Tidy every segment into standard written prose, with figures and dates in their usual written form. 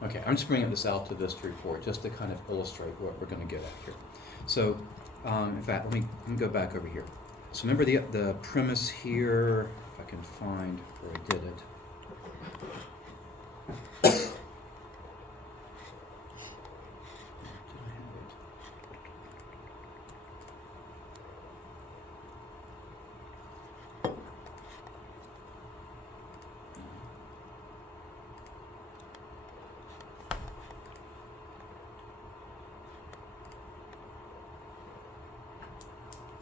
Okay, I'm just bringing this out to this report just to kind of illustrate what we're going to get at here. So, in fact, let me go back over here. So remember the premise here, if I can find where I did it.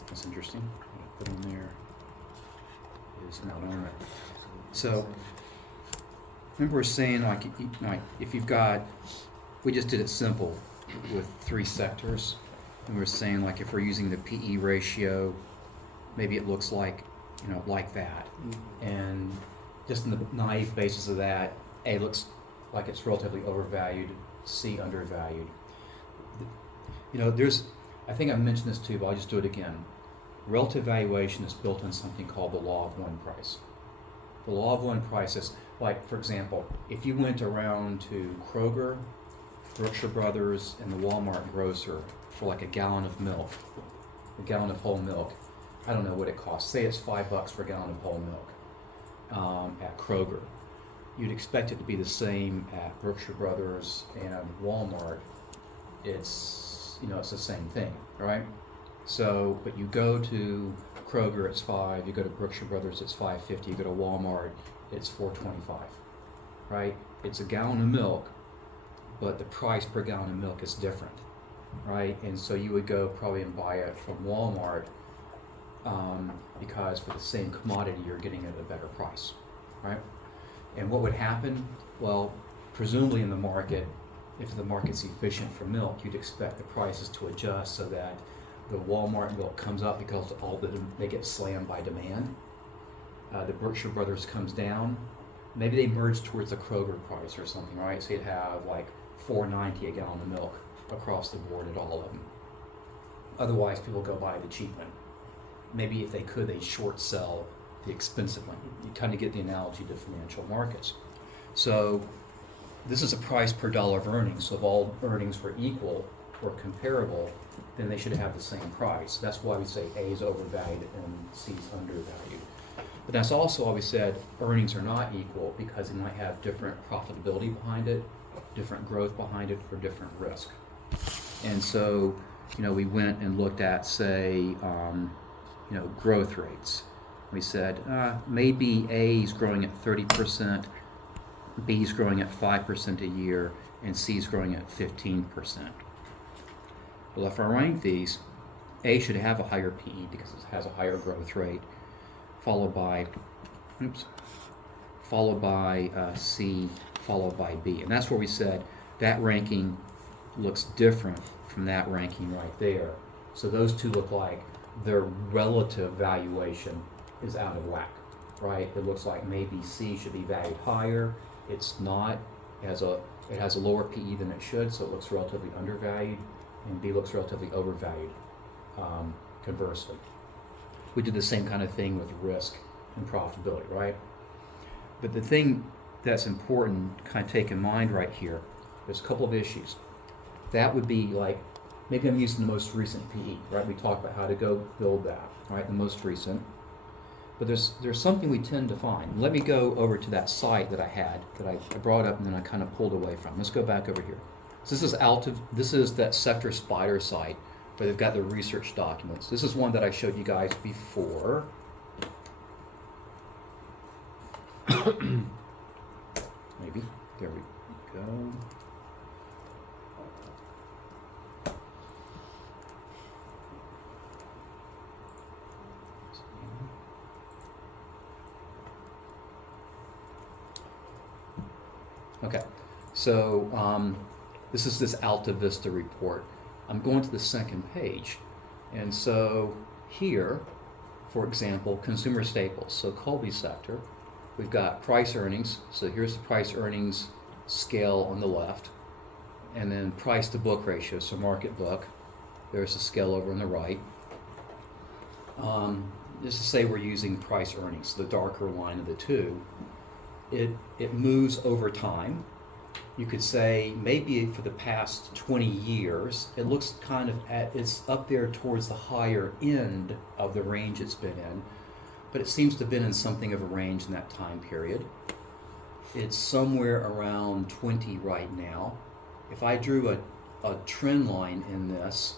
That's interesting. What I put in there is not on it. So, remember we're saying like if you've got, we just did it simple with 3 sectors, and we're saying like if we're using the PE ratio, maybe it looks like, like that. And just on the naive basis of that, A looks like it's relatively overvalued, C undervalued. I think I mentioned this too, but I'll just do it again. Relative valuation is built in something called the law of one price. The law of one price is, like, for example, if you went around to Kroger, Berkshire Brothers, and the Walmart grocer for like a gallon of milk, a gallon of whole milk, I don't know what it costs. Say it's $5 for a gallon of whole milk at Kroger. You'd expect it to be the same at Berkshire Brothers and Walmart. It's the same thing, right? So, but you go to Kroger, it's $5. You go to Berkshire Brothers, it's $5.50. You go to Walmart, it's $4.25, right? It's a gallon of milk, but the price per gallon of milk is different, right? And so you would go probably and buy it from Walmart because for the same commodity you're getting it at a better price, right? And what would happen? Well, presumably in the market, if the market's efficient for milk, you'd expect the prices to adjust so that the Walmart milk comes up because they get slammed by demand. The Berkshire Brothers comes down. Maybe they merge towards the Kroger price or something, right? So you'd have like $4.90 a gallon of milk across the board at all of them. Otherwise, people go buy the cheap one. Maybe if they could, they'd short sell the expensive one. You kind of get the analogy to financial markets. So this is a price per dollar of earnings. So if all earnings were equal or comparable, then they should have the same price. That's why we say A is overvalued and C is undervalued. But that's also why we said earnings are not equal, because they might have different profitability behind it, different growth behind it, or different risk. And so, we went and looked at, say, growth rates. We said maybe A is growing at 30%, B is growing at 5% a year, and C is growing at 15%. Well, if I rank these, A should have a higher PE because it has a higher growth rate, followed by C, followed by B. And that's where we said that ranking looks different from that ranking right there. So those two look like their relative valuation is out of whack, right? It looks like maybe C should be valued higher. It's not. It has a lower PE than it should, so it looks relatively undervalued, and B looks relatively overvalued, conversely. We did the same kind of thing with risk and profitability, right? But the thing that's important to kind of take in mind right here, there's a couple of issues. That would be like, maybe I'm using the most recent PE, right? We talked about how to go build that, right? The most recent. But there's something we tend to find. Let me go over to that site that I had, that I brought up and then I kind of pulled away from. Let's go back over here. So this is that Sector Spider site where they've got their research documents. This is one that I showed you guys before. Maybe. There we go. Okay, so this is this Alta Vista report. I'm going to the second page, and so here, for example, consumer staples. So Colby sector, we've got price earnings. So here's the price earnings scale on the left, and then price to book ratio, so market book. There's a scale over on the right. Just to say we're using price earnings, the darker line of the two. It moves over time, you could say maybe for the past 20 years, it looks kind of it's up there towards the higher end of the range it's been in, but it seems to have been in something of a range in that time period. It's somewhere around 20 right now. If I drew a trend line in this,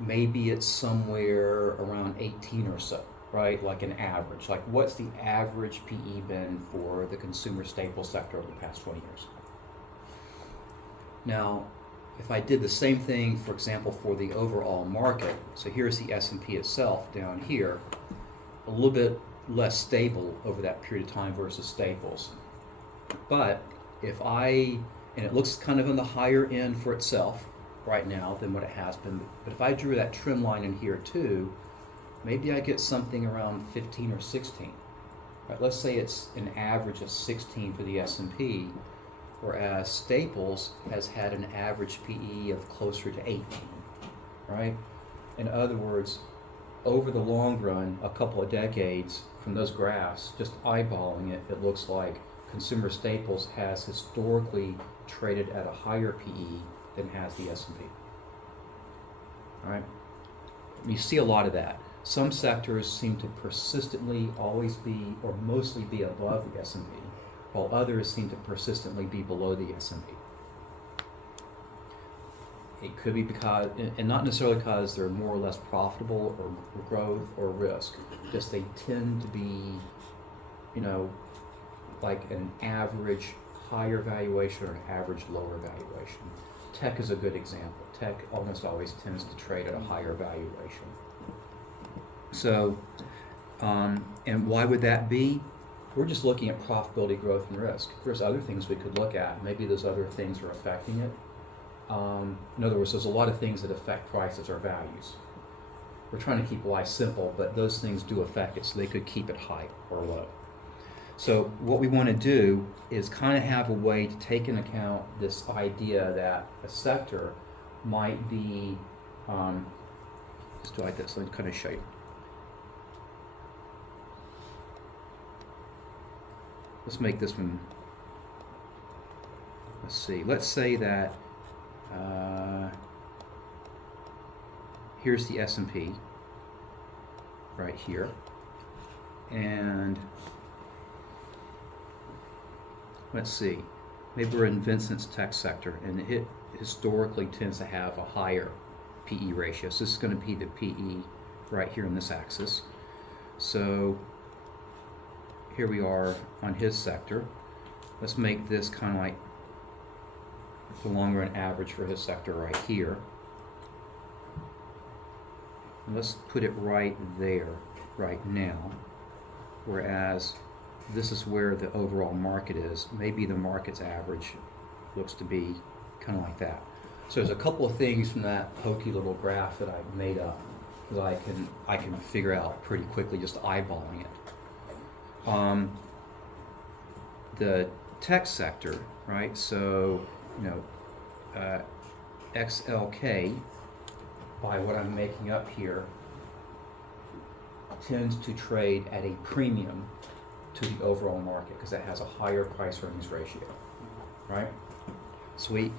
maybe it's somewhere around 18 or so, right? Like an average. Like what's the average PE been for the consumer staple sector over the past 20 years? Now, if I did the same thing, for example, for the overall market, so here's the S&P itself down here, a little bit less stable over that period of time versus staples. But and it looks kind of in the higher end for itself right now than what it has been, but if I drew that trend line in here too, maybe I get something around 15 or 16. Right, let's say it's an average of 16 for the S&P, whereas Staples has had an average PE of closer to 18, right? In other words, over the long run, a couple of decades, from those graphs, just eyeballing it, it looks like consumer staples has historically traded at a higher PE than has the S&P. All right? You see a lot of that. Some sectors seem to persistently always be, or mostly be above the S&P, while others seem to persistently be below the S&P. It could be because, and not necessarily because they're more or less profitable or growth or risk, just they tend to be, like an average higher valuation or an average lower valuation. Tech is a good example. Tech almost always tends to trade at a higher valuation. So, and why would that be? We're just looking at profitability, growth, and risk. There's other things we could look at. Maybe those other things are affecting it. In other words, there's a lot of things that affect prices or values. We're trying to keep life simple, but those things do affect it, so they could keep it high or low. So what we want to do is kind of have a way to take into account this idea that a sector might be, just do like this, let me kind of show you. Let's make this one, let's see, let's say that here's the S&P right here, and let's see, maybe we're in Vincent's tech sector, and it historically tends to have a higher PE ratio. So this is going to be the PE right here on this axis. So here we are on his sector. Let's make this kind of like the long run average for his sector right here. And let's put it right there right now, whereas this is where the overall market is. Maybe the market's average looks to be kind of like that. So there's a couple of things from that hokey little graph that I've made up that I can figure out pretty quickly just eyeballing it. The tech sector, right? So XLK, by what I'm making up here, tends to trade at a premium to the overall market because it has a higher price earnings ratio, right? So we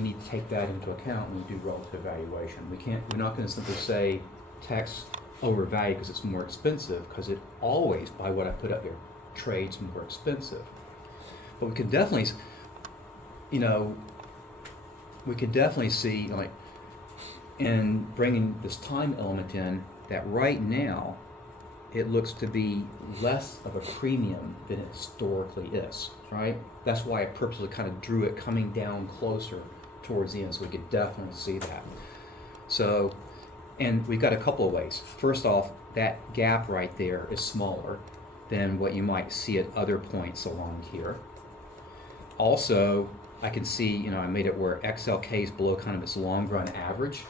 need to take that into account when we do relative valuation. We're not going to simply say tech's overvalued because it's more expensive, because it always, by what I put up here, trades more expensive. But we could definitely, see, like, in bringing this time element in, that right now it looks to be less of a premium than it historically is, right? That's why I purposely kind of drew it coming down closer towards the end, so we could definitely see that. So, and we've got a couple of ways. First off, that gap right there is smaller than what you might see at other points along here. Also, I can see, I made it where XLK is below kind of its long run average,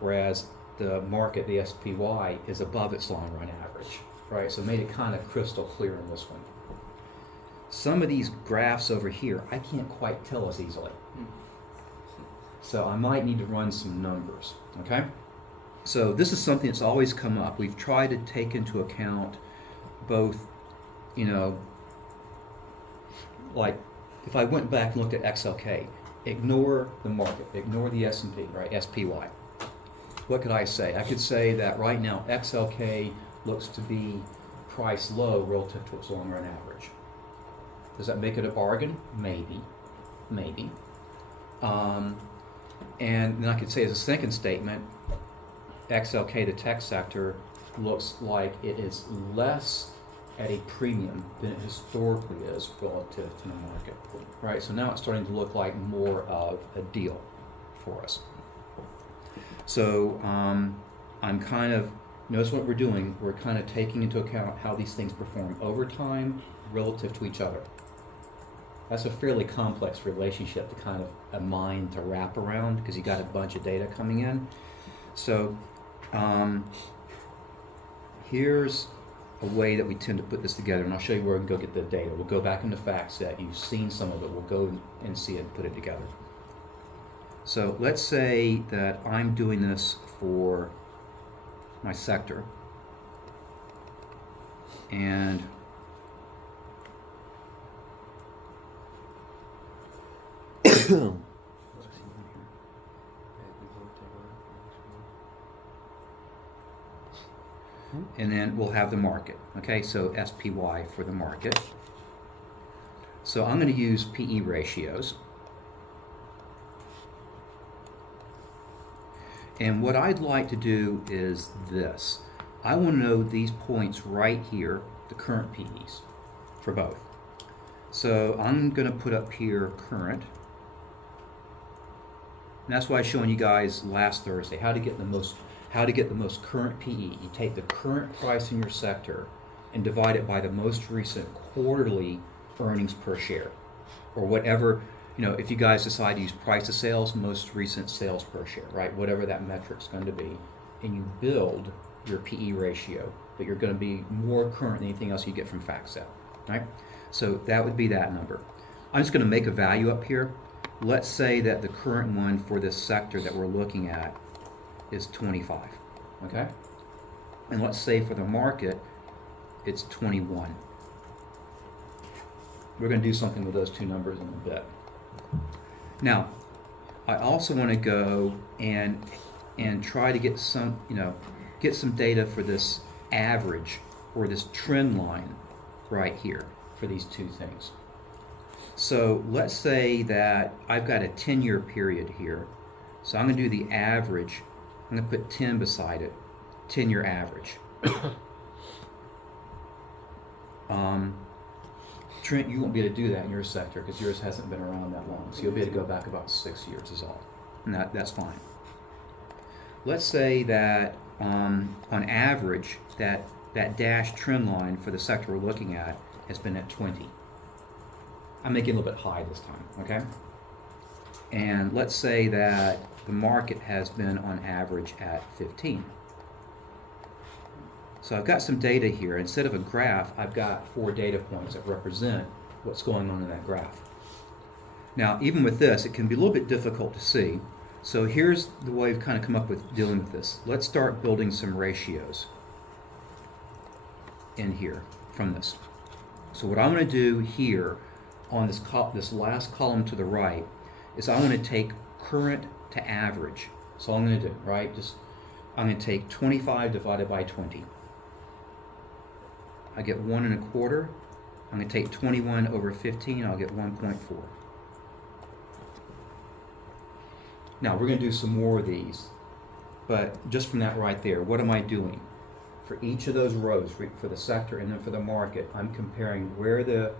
whereas the market, the SPY, is above its long run average, right? So it made it kind of crystal clear in this one. Some of these graphs over here, I can't quite tell as easily. So I might need to run some numbers, okay? So this is something that's always come up. We've tried to take into account both, like if I went back and looked at XLK, ignore the market, ignore the S&P, right, SPY. What could I say? I could say that right now XLK looks to be priced low relative to its long run average. Does that make it a bargain? Maybe, maybe. And then I could say as a second statement, XLK, the tech sector, looks like it is less at a premium than it historically is relative to the market, right? So now it's starting to look like more of a deal for us. So I'm kind of, notice what we're doing, we're kind of taking into account how these things perform over time relative to each other. That's a fairly complex relationship to kind of a mind to wrap around because you got a bunch of data coming in. So here's a way that we tend to put this together, and I'll show you where we can go get the data. We'll go back into FactSet. You've seen some of it. We'll go and see it and put it together. So let's say that I'm doing this for my sector, and and then we'll have the market. Okay, so SPY for the market. So I'm going to use PE ratios. And what I'd like to do is this. I want to know these points right here, the current PEs for both. So I'm going to put up here current. And that's why I was showing you guys last Thursday how to get the most current PE. You take the current price in your sector and divide it by the most recent quarterly earnings per share, or whatever, if you guys decide to use price to sales, most recent sales per share, right? Whatever that metric's going to be, and you build your PE ratio, but you're going to be more current than anything else you get from FactSet, right? So that would be that number. I'm just going to make a value up here. Let's say that the current one for this sector that we're looking at is 25, okay? And let's say for the market, it's 21. We're going to do something with those two numbers in a bit. Now, I also want to go and try to get some, get some data for this average or this trend line right here for these two things. So let's say that I've got a 10-year period here. So I'm going to do the average. I'm going to put 10 beside it, 10-year average. Trent, you won't be able to do that in your sector because yours hasn't been around that long. So you'll be able to go back about 6 years is all. And that's fine. Let's say that on average, that dashed trend line for the sector we're looking at has been at 20. I'm making it a little bit high this time, okay? And let's say that the market has been on average at 15. So I've got some data here. Instead of a graph, I've got 4 data points that represent what's going on in that graph. Now, even with this, it can be a little bit difficult to see. So here's the way we've kind of come up with dealing with this. Let's start building some ratios in here from this. So what I'm going to do here on this last column to the right is I'm going to take current to average. So all I'm going to do, right? I'm going to take 25 divided by 20. I get 1 1/4. I'm going to take 21 over 15. I'll get 1.4. Now we're going to do some more of these, but just from that right there, what am I doing? For each of those rows, for the sector and then for the market, I'm comparing where the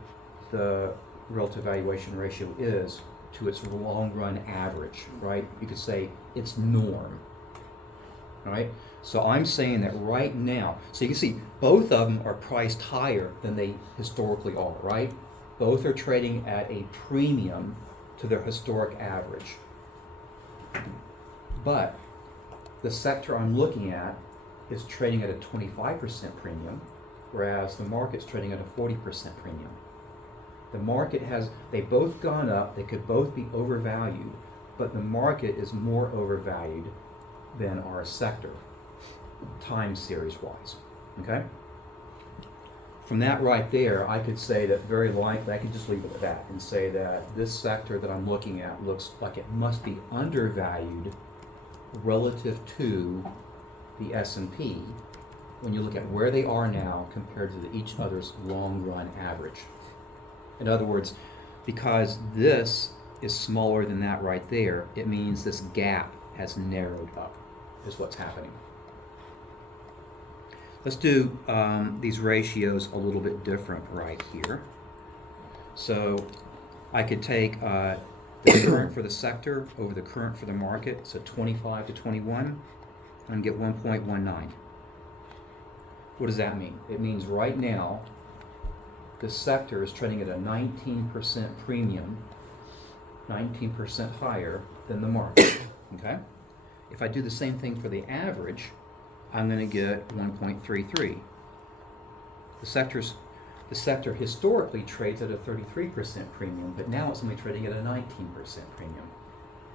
relative valuation ratio is to its long run average, right? You could say its norm, right? So I'm saying that right now, so you can see both of them are priced higher than they historically are, right? Both are trading at a premium to their historic average. But the sector I'm looking at is trading at a 25% premium, whereas the market's trading at a 40% premium. The market they've both gone up, they could both be overvalued, but the market is more overvalued than our sector, time series wise, okay? from that right there, I could say that very likely, I could just leave it at that and say that this sector that I'm looking at looks like it must be undervalued relative to the S&P when you look at where they are now compared to each other's long run average. In other words, because this is smaller than that right there, it means this gap has narrowed up, is what's happening. Let's do these ratios a little bit different right here. So I could take the current for the sector over the current for the market, so 25 to 21, and get 1.19. What does that mean? It means right now, the sector is trading at a 19% premium, 19% higher than the market, okay? If I do the same thing for the average, I'm going to get 1.33. The sector historically trades at a 33% premium, but now it's only trading at a 19% premium.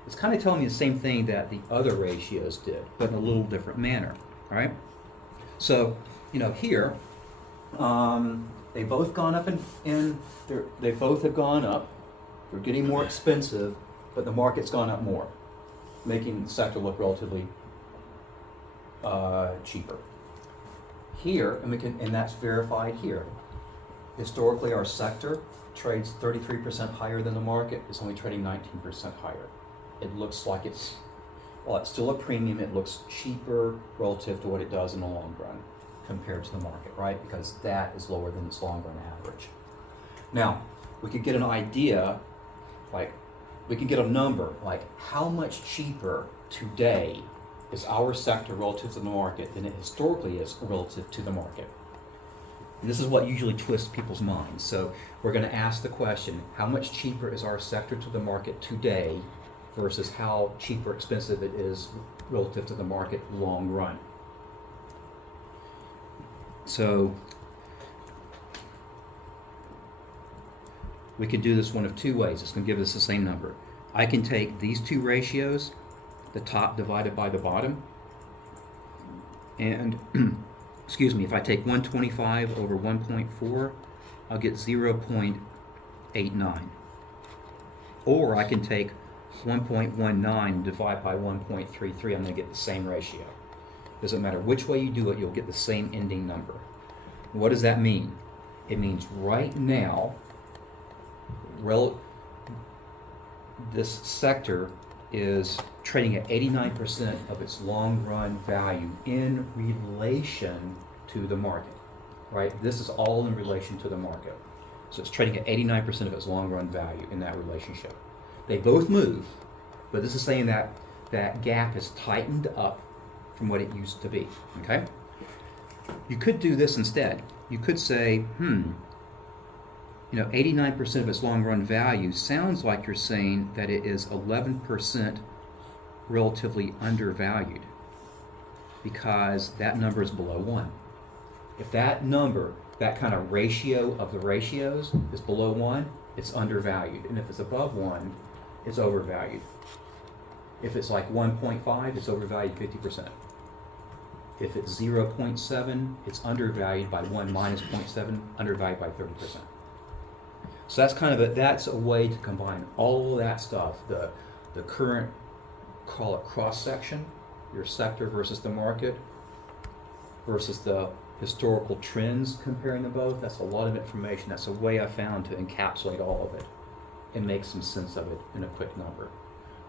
It's kind of telling me the same thing that the other ratios did, but in a little different manner, all right? So, here, they've both gone up they both have gone up. They're getting more expensive, but the market's gone up more, making the sector look relatively cheaper. Here, and that's verified here. Historically, our sector trades 33% higher than the market. It's only trading 19% higher. It looks like it's still a premium. It looks cheaper relative to what it does in the long run compared to the market, right? Because that is lower than its long run average. Now, we could get an idea, we could get a number, like how much cheaper today is our sector relative to the market than it historically is relative to the market. And this is what usually twists people's minds. So we're going to ask the question, how much cheaper is our sector to the market today versus how cheap or expensive it is relative to the market long run? So we could do this one of two ways. It's going to give us the same number. I can take these two ratios, the top divided by the bottom, and excuse me, if I take 125 over 1.4, I'll get 0.89. Or I can take 1.19 divided by 1.33, I'm going to get the same ratio. Doesn't matter which way you do it, you'll get the same ending number. What does that mean? It means right now, this sector is trading at 89% of its long run value in relation to the market, right? This is all in relation to the market. So it's trading at 89% of its long run value in that relationship. They both move, but this is saying that that gap is tightened up from what it used to be, okay? You could do this instead. You could say, 89% of its long run value sounds like you're saying that it is 11% relatively undervalued because that number is below 1. If that number, that kind of ratio of the ratios is below 1, it's undervalued. And if it's above 1, it's overvalued. If it's like 1.5, it's overvalued 50%. If it's 0.7, it's undervalued by 1 minus 0.7, undervalued by 30%. So that's that's a way to combine all of that stuff, the current, call it cross-section, your sector versus the market, versus the historical trends, comparing them both. That's a lot of information. That's a way I found to encapsulate all of it and make some sense of it in a quick number.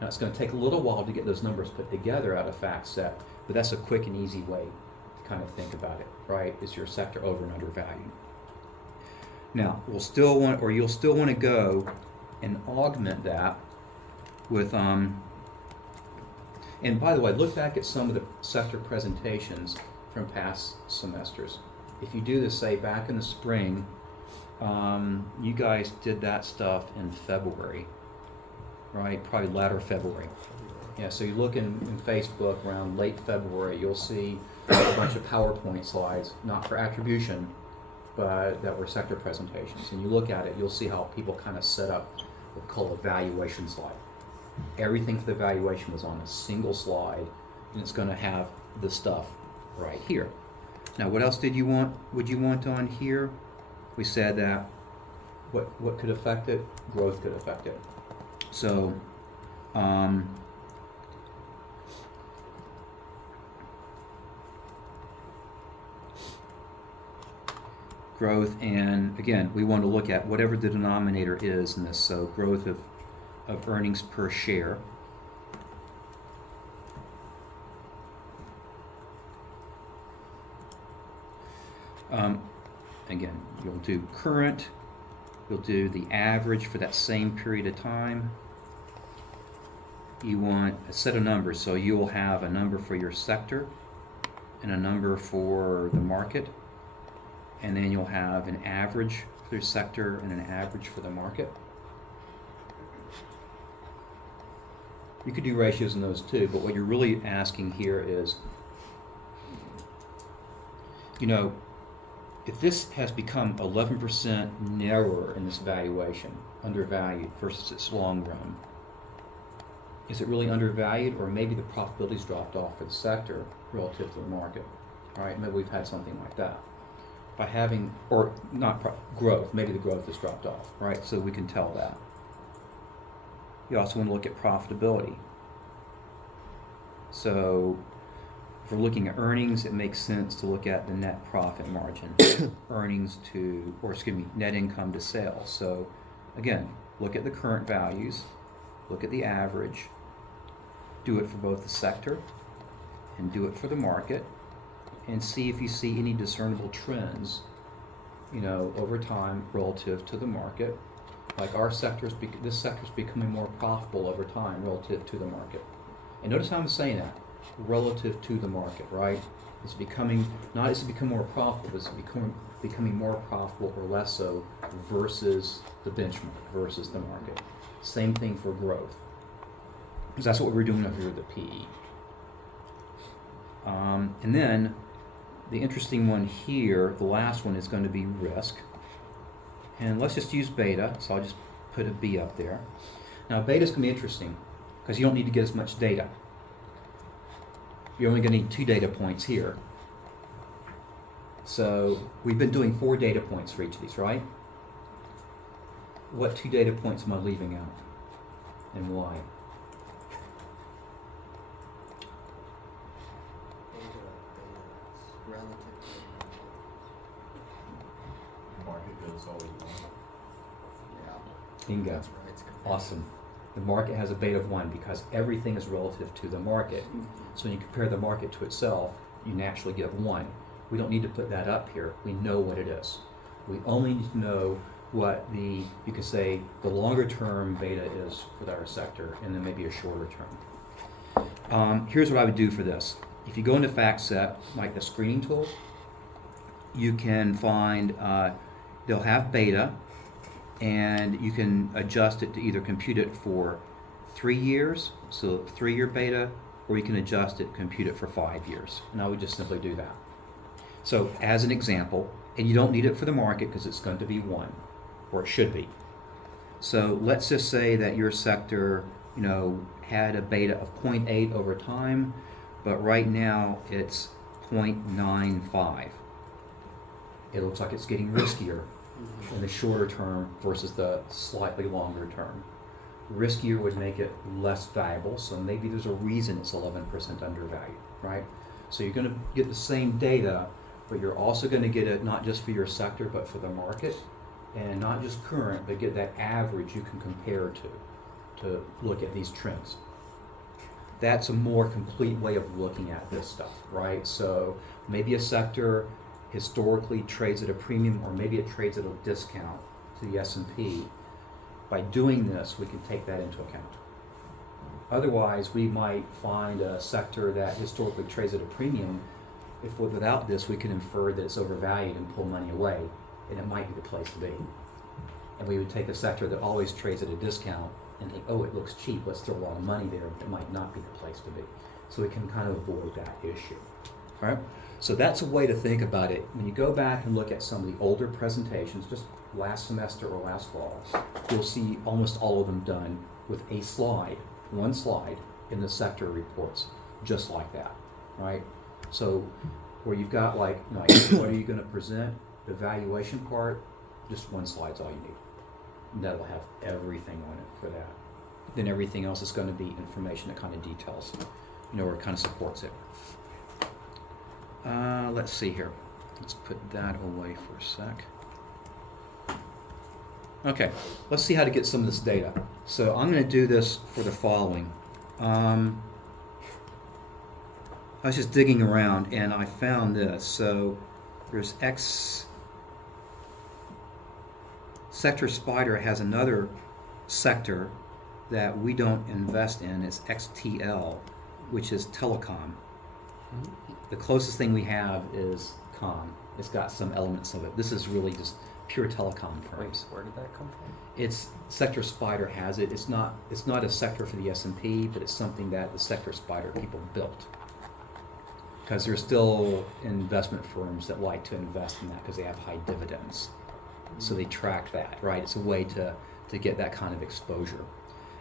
Now it's going to take a little while to get those numbers put together out of FactSet, but that's a quick and easy way to kind of think about it, right? Is your sector over and undervalued? Now, you'll still want to go and augment that with, and by the way, look back at some of the sector presentations from past semesters. If you do this, say, back in the spring, you guys did that stuff in February, right? Probably latter February. Yeah, so you look in Facebook around late February, you'll see a bunch of PowerPoint slides, not for attribution, but that were sector presentations. And you look at it, you'll see how people kind of set up what we call a valuation slide. Everything for the valuation was on a single slide, and it's going to have the stuff right here. Now, what else would you want on here? we said that what could affect it? Growth could affect it. So, growth, and again, we want to look at whatever the denominator is in this. So growth of earnings per share. Again, you'll do current, you'll do the average for that same period of time. You want a set of numbers, so you will have a number for your sector and a number for the market, and then you'll have an average for your sector and an average for the market. You could do ratios in those too, but what you're really asking here is, you know, if this has become 11% narrower in this valuation, undervalued versus its long run, is it really undervalued, or maybe the profitability's dropped off for the sector relative to the market? All right, maybe we've had something like that. By having, or not growth, maybe the growth has dropped off, right? So we can tell that. You also want to look at profitability. So if we're looking at earnings, it makes sense to look at the net profit margin, earnings to, or excuse me, net income to sales. So again, look at the current values, look at the average, do it for both the sector and do it for the market, and see if you see any discernible trends, you know, over time relative to the market. Like our sector's, this sector's becoming more profitable over time relative to the market. And notice how I'm saying that, relative to the market, right? It's becoming, not is it becoming more profitable, but it's becoming more profitable or less so versus the benchmark, versus the market. Same thing for growth, because that's what we're doing over here with the PE. And then the interesting one here, the last one, is going to be risk. And let's just use beta, so I'll just put a B up there. Now beta is going to be interesting because you don't need to get as much data. You're only going to need 2 data points here. So we've been doing 4 data points for each of these, right? What 2 data points am I leaving out, and why? Market goes always one. Yeah. Bingo. That's right. It's Awesome. The market has a beta of 1 because everything is relative to the market. So when you compare the market to itself, you naturally get 1. We don't need to put that up here. We know what it is. We only need to know what the, you could say, the longer term beta is for our sector, and then maybe a shorter term. Here's what I would do for this. If you go into FactSet, like the screening tool, you can find, they'll have beta, and you can adjust it to either compute it for 3 years, so 3-year beta, or you can adjust it, compute it for 5 years. And I would just simply do that. So as an example, and you don't need it for the market because it's going to be 1, or it should be. So let's just say that your sector, you know, had a beta of 0.8 over time, but right now it's 0.95. It looks like it's getting riskier in the shorter term versus the slightly longer term. Riskier would make it less valuable, so maybe there's a reason it's 11% undervalued, right? So you're going to get the same data, but you're also going to get it not just for your sector, but for the market, and not just current, but get that average you can compare to look at these trends. That's a more complete way of looking at this stuff, right? So maybe a sector historically trades at a premium, or maybe it trades at a discount to the S&P. By doing this, we can take that into account. Otherwise, we might find a sector that historically trades at a premium. If without this, we can infer that it's overvalued and pull money away, and it might be the place to be. And we would take a sector that always trades at a discount and think, oh, it looks cheap, let's throw a lot of money there. It might not be the place to be. So we can kind of avoid that issue. All right? So that's a way to think about it. When you go back and look at some of the older presentations, just last semester or last fall, you'll see almost all of them done with a slide, 1 slide in the sector reports, just like that, right? So where you've got like what are you going to present, the valuation part, Just one slide's all you need. And that'll have everything on it for that. Then everything else is going to be information that kind of details, or kind of supports it. Let's see here. Let's put that away for a sec. Okay, let's see how to get some of this data. So I'm going to do this for the following. I was just digging around and I found this. So there's Sector Spider has another sector that we don't invest in. It's XTL, which is telecom. The closest thing we have is comm. It's got some elements of it. This is really just pure telecom firms. Where did that come from? It's Sector Spider has it. It's not a sector for the S&P, but it's something that the Sector Spider people built. Because there's still investment firms that like to invest in that because they have high dividends. So they track that, right? It's a way to get that kind of exposure.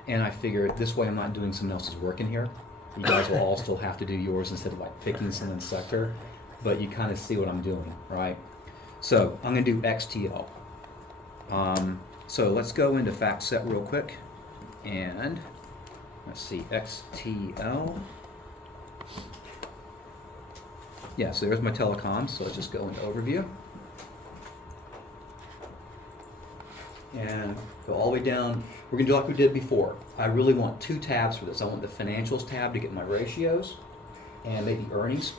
And I figure this way I'm not doing someone else's work in here. You guys will all still have to do yours instead of like picking someone's sector, but you kind of see what I'm doing, right? So I'm going to do XTL. So let's go into FactSet real quick, and let's see, XTL. Yeah, so there's my telecom. So let's just go into overview. And go all the way down. We're going to do like we did before. I really want two tabs for this. I want the financials tab to get my ratios and maybe earnings.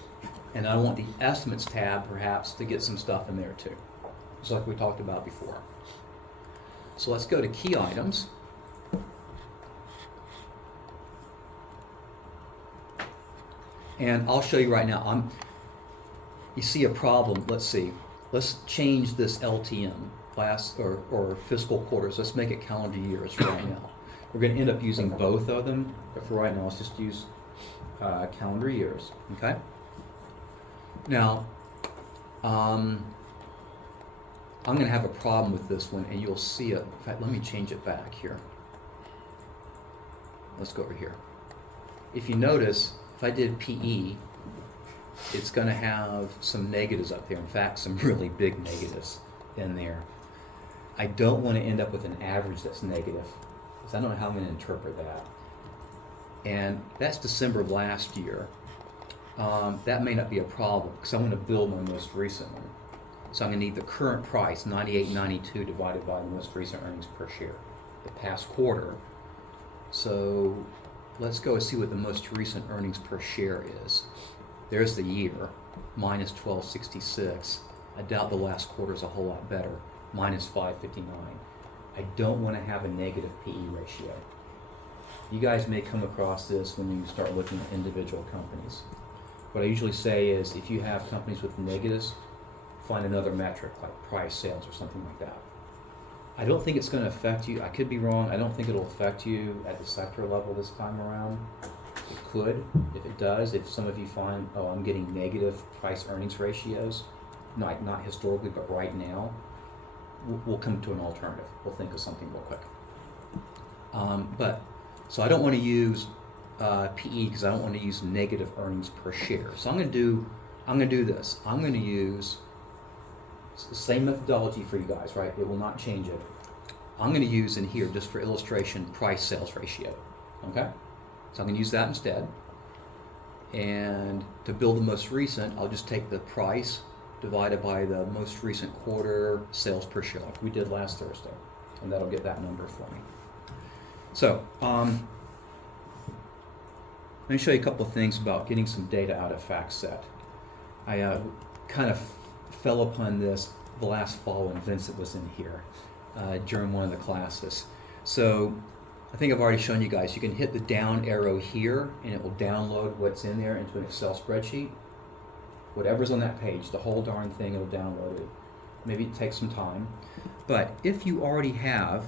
And I want the estimates tab perhaps to get some stuff in there too. Just like we talked about before. So let's go to key items. And I'll show you right now. You see a problem. Let's see. Let's change this LTM. Last or fiscal quarters. Let's make it calendar years for right now. We're going to end up using both of them, but for right now, let's just use calendar years. Okay. Now, I'm going to have a problem with this one, and you'll see it. In fact, let me change it back here. Let's go over here. If you notice, if I did PE, it's going to have some negatives up there. In fact, some really big negatives in there. I don't want to end up with an average that's negative, because I don't know how I'm going to interpret that. And that's December of last year. That may not be a problem, because I want to build my most recent one. So I'm going to need the current price, $98.92, divided by the most recent earnings per share, the past quarter. So let's go and see what the most recent earnings per share is. There's the year, minus 1266. I doubt the last quarter is a whole lot better, minus 559. I don't want to have a negative PE ratio. You guys may come across this when you start looking at individual companies. What I usually say is if you have companies with negatives, find another metric like price, sales, or something like that. I don't think it's going to affect you. I could be wrong. I don't think it'll affect you at the sector level this time around. It could. If it does, if some of you find, oh, I'm getting negative price earnings ratios, not historically, but right now, we'll come to an alternative. We'll think of something real quick. So I don't want to use PE because I don't want to use negative earnings per share. So I'm going to do this. I'm going to use the same methodology for you guys, right? It will not change it. I'm going to use in here, just for illustration, price sales ratio. Okay? So I'm going to use that instead. And to build the most recent, I'll just take the price divided by the most recent quarter sales per share, like we did last Thursday. And that'll get that number for me. So, let me show you a couple of things about getting some data out of FactSet. I kind of fell upon this the last fall when Vincent was in here during one of the classes. So I think I've already shown you guys, you can hit the down arrow here and it will download what's in there into an Excel spreadsheet. Whatever's on that page, the whole darn thing, it'll download it. Maybe it takes some time. But if you already have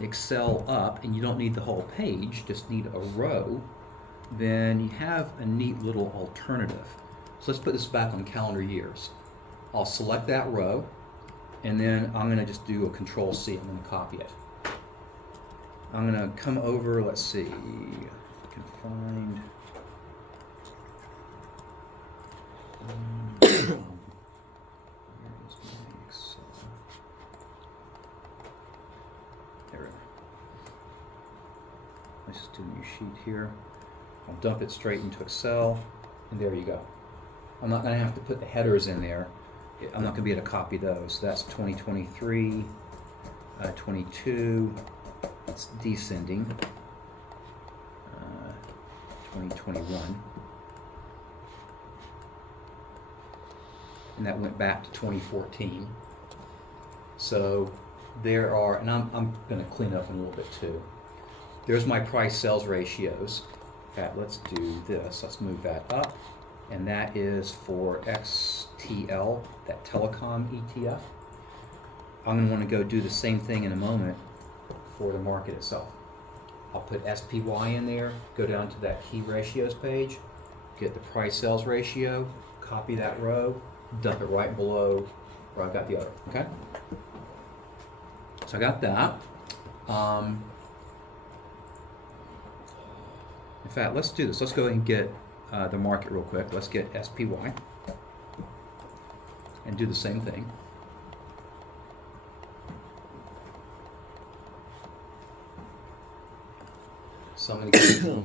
Excel up and you don't need the whole page, just need a row, then you have a neat little alternative. So let's put this back on calendar years. I'll select that row, and then I'm going to just do a Control C. I'm going to copy it. I'm going to come over, let's see, if I can find, where is my Excel? let's just do a new sheet here. I'll dump it straight into Excel, and there you go. I'm not going to have to put the headers in there. I'm not going to be able to copy those. That's 2023, 22, it's descending, 2021. And that went back to 2014. So there are, and I'm going to clean up in a little bit too. There's my price sales ratios. In fact, let's do this. Let's move that up. And that is for XTL, that telecom ETF. I'm going to want to go do the same thing in a moment for the market itself. I'll put SPY in there, go down to that key ratios page, get the price sales ratio, copy that row, dump it right below where I've got the other, okay? So I got that. In fact, let's do this. Let's go ahead and get the market real quick. Let's get SPY and do the same thing. So I'm going to get the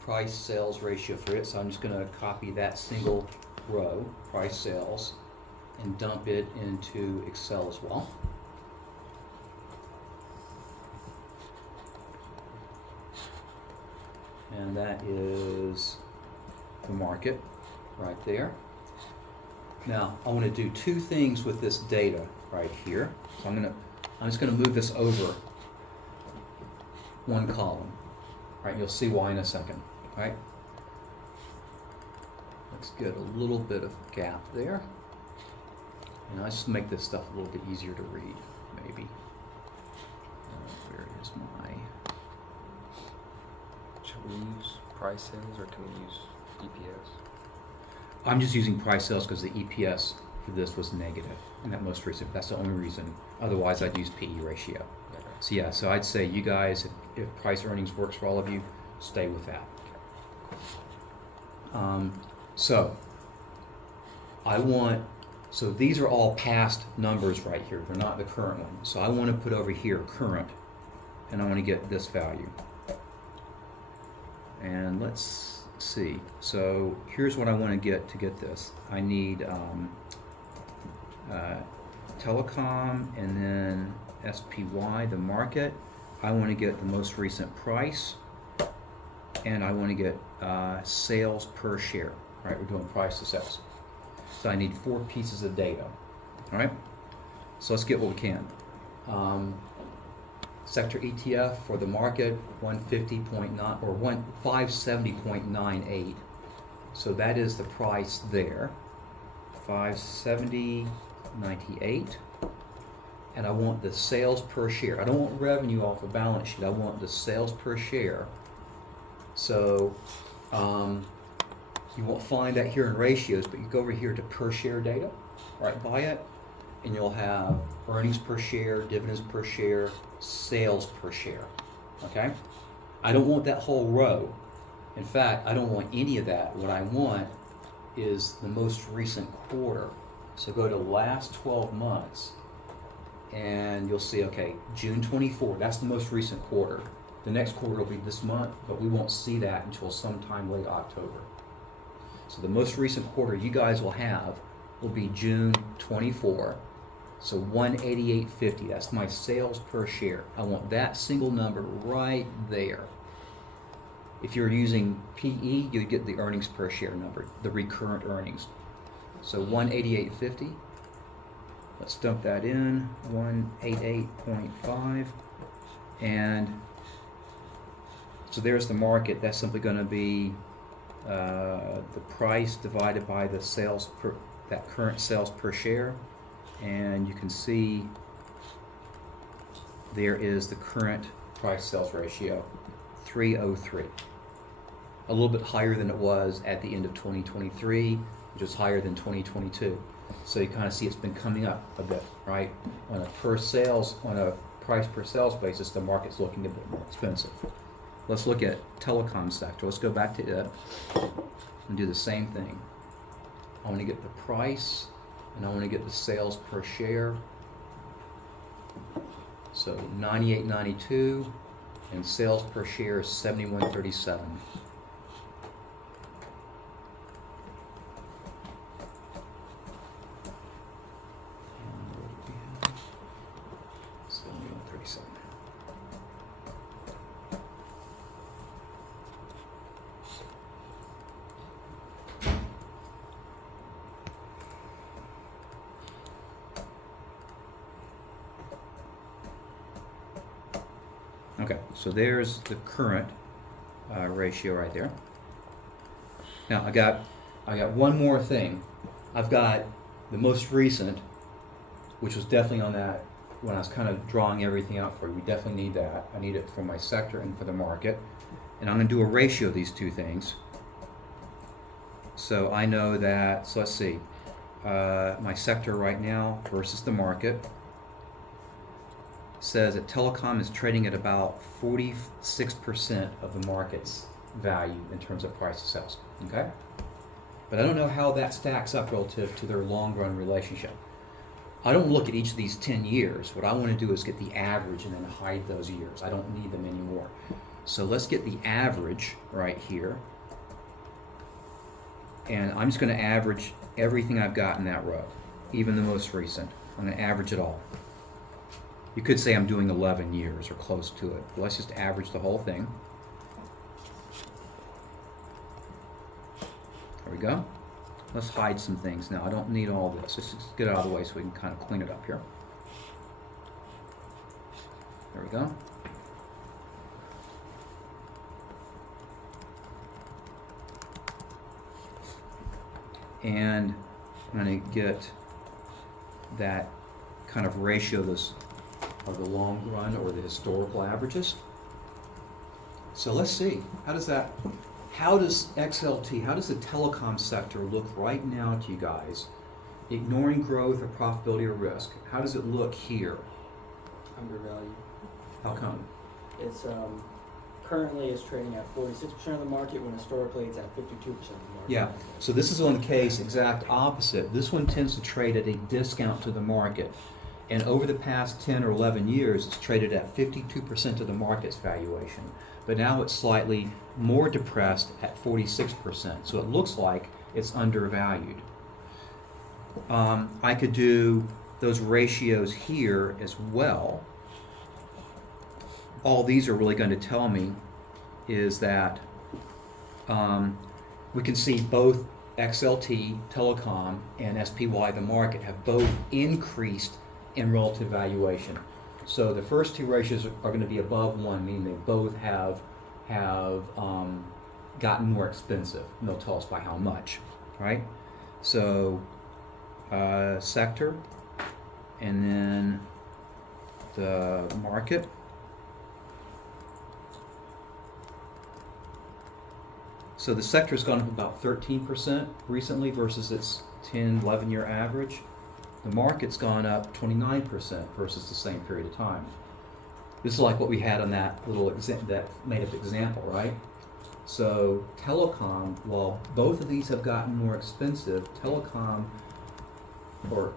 price sales ratio for it. So I'm just going to copy that single row, price sales, and dump it into Excel as well. And that is the market right there. Now I want to do two things with this data right here. So I'm just going to move this over one column. Right, you'll see why in a second. Right. Let's get a little bit of gap there. And I just make this stuff a little bit easier to read, maybe. Where is my? Should we use price sales or can we use EPS? I'm just using price sales because the EPS for this was negative in that most recent. That's the only reason. Otherwise, I'd use PE ratio. Okay. So yeah, so I'd say you guys, if price earnings works for all of you, stay with that. So these are all past numbers right here. They're not the current one. So I want to put over here current, and I want to get this value. And let's see. So here's what I want to get this. I need telecom and then SPY, the market. I want to get the most recent price, and I want to get sales per share. Right, we're doing price to sales. So I need 4 pieces of data. All right, so let's get what we can. Sector ETF for the market 150.9 or 570.98. So that is the price there. 570.98. And I want the sales per share. I don't want revenue off the balance sheet. I want the sales per share. So you won't find that here in ratios, but you go over here to per share data, right by it, and you'll have earnings per share, dividends per share, sales per share, okay? I don't want that whole row. In fact, I don't want any of that. What I want is the most recent quarter. So go to last 12 months, and you'll see, okay, June 24, that's the most recent quarter. The next quarter will be this month, but we won't see that until sometime late October. So the most recent quarter you guys will have will be June 24. So 188.50, that's my sales per share. I want that single number right there. If you're using PE, you get the earnings per share number, the recurrent earnings. So 188.50, let's dump that in, 188.5, and so there's the market. That's simply going to be the price divided by the sales per, that current sales per share, and you can see there is the current price sales ratio, 303. A little bit higher than it was at the end of 2023, which was higher than 2022. So you kind of see it's been coming up a bit, right? On a price per sales basis, the market's looking a bit more expensive. Let's look at telecom sector. Let's go back to it and do the same thing. I want to get the price and I want to get the sales per share. So 98.92 and sales per share is 71.37. And what did we have? 71.37. Okay, so there's the current ratio right there. Now I got one more thing. I've got the most recent, which was definitely on that when I was kind of drawing everything out for you. We definitely need that. I need it for my sector and for the market. And I'm going to do a ratio of these two things. So I know that, so let's see, my sector right now versus the market says that telecom is trading at about 46% of the market's value in terms of price to sales, okay? But I don't know how that stacks up relative to their long run relationship. I don't look at each of these 10 years. What I want to do is get the average and then hide those years. I don't need them anymore. So let's get the average right here. And I'm just going to average everything I've got in that row, even the most recent. I'm going to average it all. You could say I'm doing 11 years or close to it. But let's just average the whole thing. There we go. Let's hide some things now. I don't need all this. Let's just get it out of the way so we can kind of clean it up here. There we go. And I'm going to get that kind of ratio of the long run or the historical averages. So let's see, how does XLT, how does the telecom sector look right now to you guys, ignoring growth or profitability or risk? How does it look here? Undervalued. How come? It's currently is trading at 46% of the market when historically it's at 52% of the market. Yeah, so this is on the case exact opposite. This one tends to trade at a discount to the market. And over the past 10 or 11 years, it's traded at 52% of the market's valuation. But now it's slightly more depressed at 46%. So it looks like it's undervalued. I could do those ratios here as well. All these are really going to tell me is that we can see both XLT, Telecom, and SPY, the market, have both increased in relative valuation. So the first two ratios are going to be above one, meaning they both have gotten more expensive, and they'll tell us by how much, right? So sector, and then the market. So the sector's gone up about 13% recently versus its 10, 11-year average. The market's gone up 29% versus the same period of time. This is like what we had on that little that made-up example, right? So telecom, while both of these have gotten more expensive, telecom, or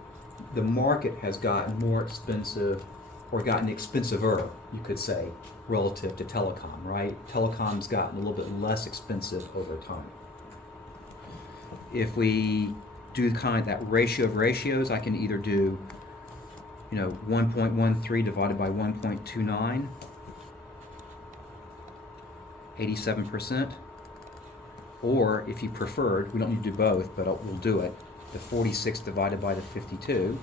the market has gotten more expensive, or gotten expensiver, you could say, relative to telecom, right? Telecom's gotten a little bit less expensive over time. If we do kind of that ratio of ratios, I can either do, 1.13 divided by 1.29, 87%, or if you preferred, we don't need to do both, but we'll do it, the 46 divided by the 52,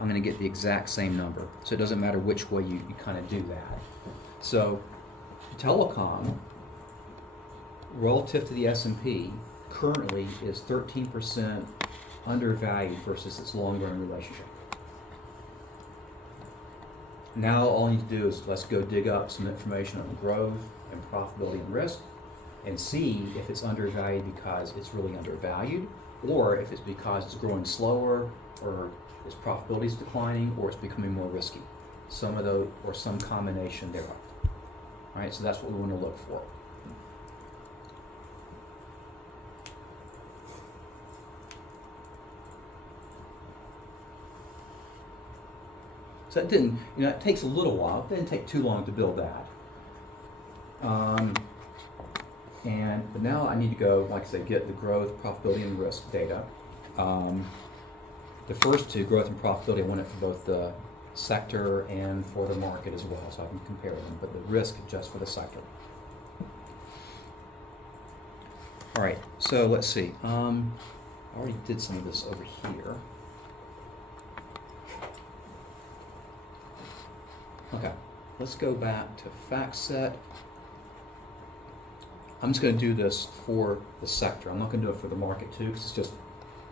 I'm going to get the exact same number. So it doesn't matter which way you kind of do that. So telecom, relative to the S&P, currently is 13% undervalued versus its long-run relationship. Now all I need to do is let's go dig up some information on growth and profitability and risk and see if it's undervalued because it's really undervalued, or if it's because it's growing slower, or its profitability is declining, or it's becoming more risky. Some of those, or some combination thereof. All right, so that's what we want to look for. So it didn't, it takes a little while. It didn't take too long to build that. But now I need to go, like I said, get the growth, profitability, and risk data. The first two, growth and profitability, I want it for both the sector and for the market as well, so I can compare them, but the risk just for the sector. All right, so let's see. I already did some of this over here. Okay, let's go back to fact set. I'm just going to do this for the sector. I'm not going to do it for the market too, because it's just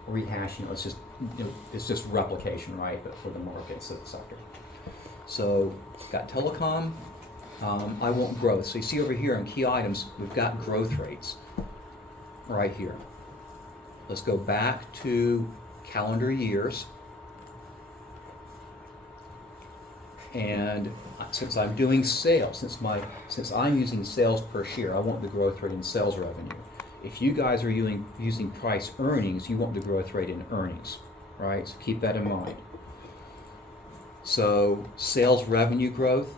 rehashing. It's just, it's just replication, right? But for the market, so the sector. So got telecom. I want growth. So you see over here in key items, we've got growth rates right here. Let's go back to calendar years. And since I'm doing sales, since I'm using sales per share, I want the growth rate in sales revenue. If you guys are using price earnings, you want the growth rate in earnings, right? So keep that in mind. So sales revenue growth,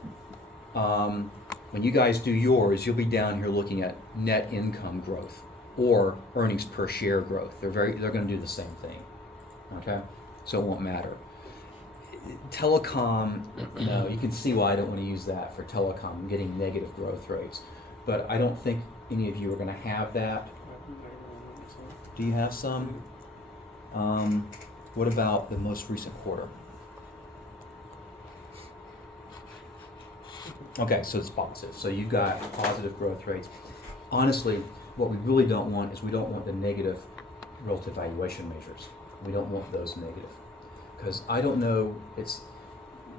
when you guys do yours, you'll be down here looking at net income growth or earnings per share growth. They're going to do the same thing, okay? So it won't matter. Telecom, you can see why I don't want to use that for telecom. I'm getting negative growth rates, but I don't think any of you are going to have that. Do you have some? What about the most recent quarter? Okay, so it's positive. So you've got positive growth rates. Honestly, what we really don't want is we don't want the negative relative valuation measures. We don't want those negative. Because I don't know, it's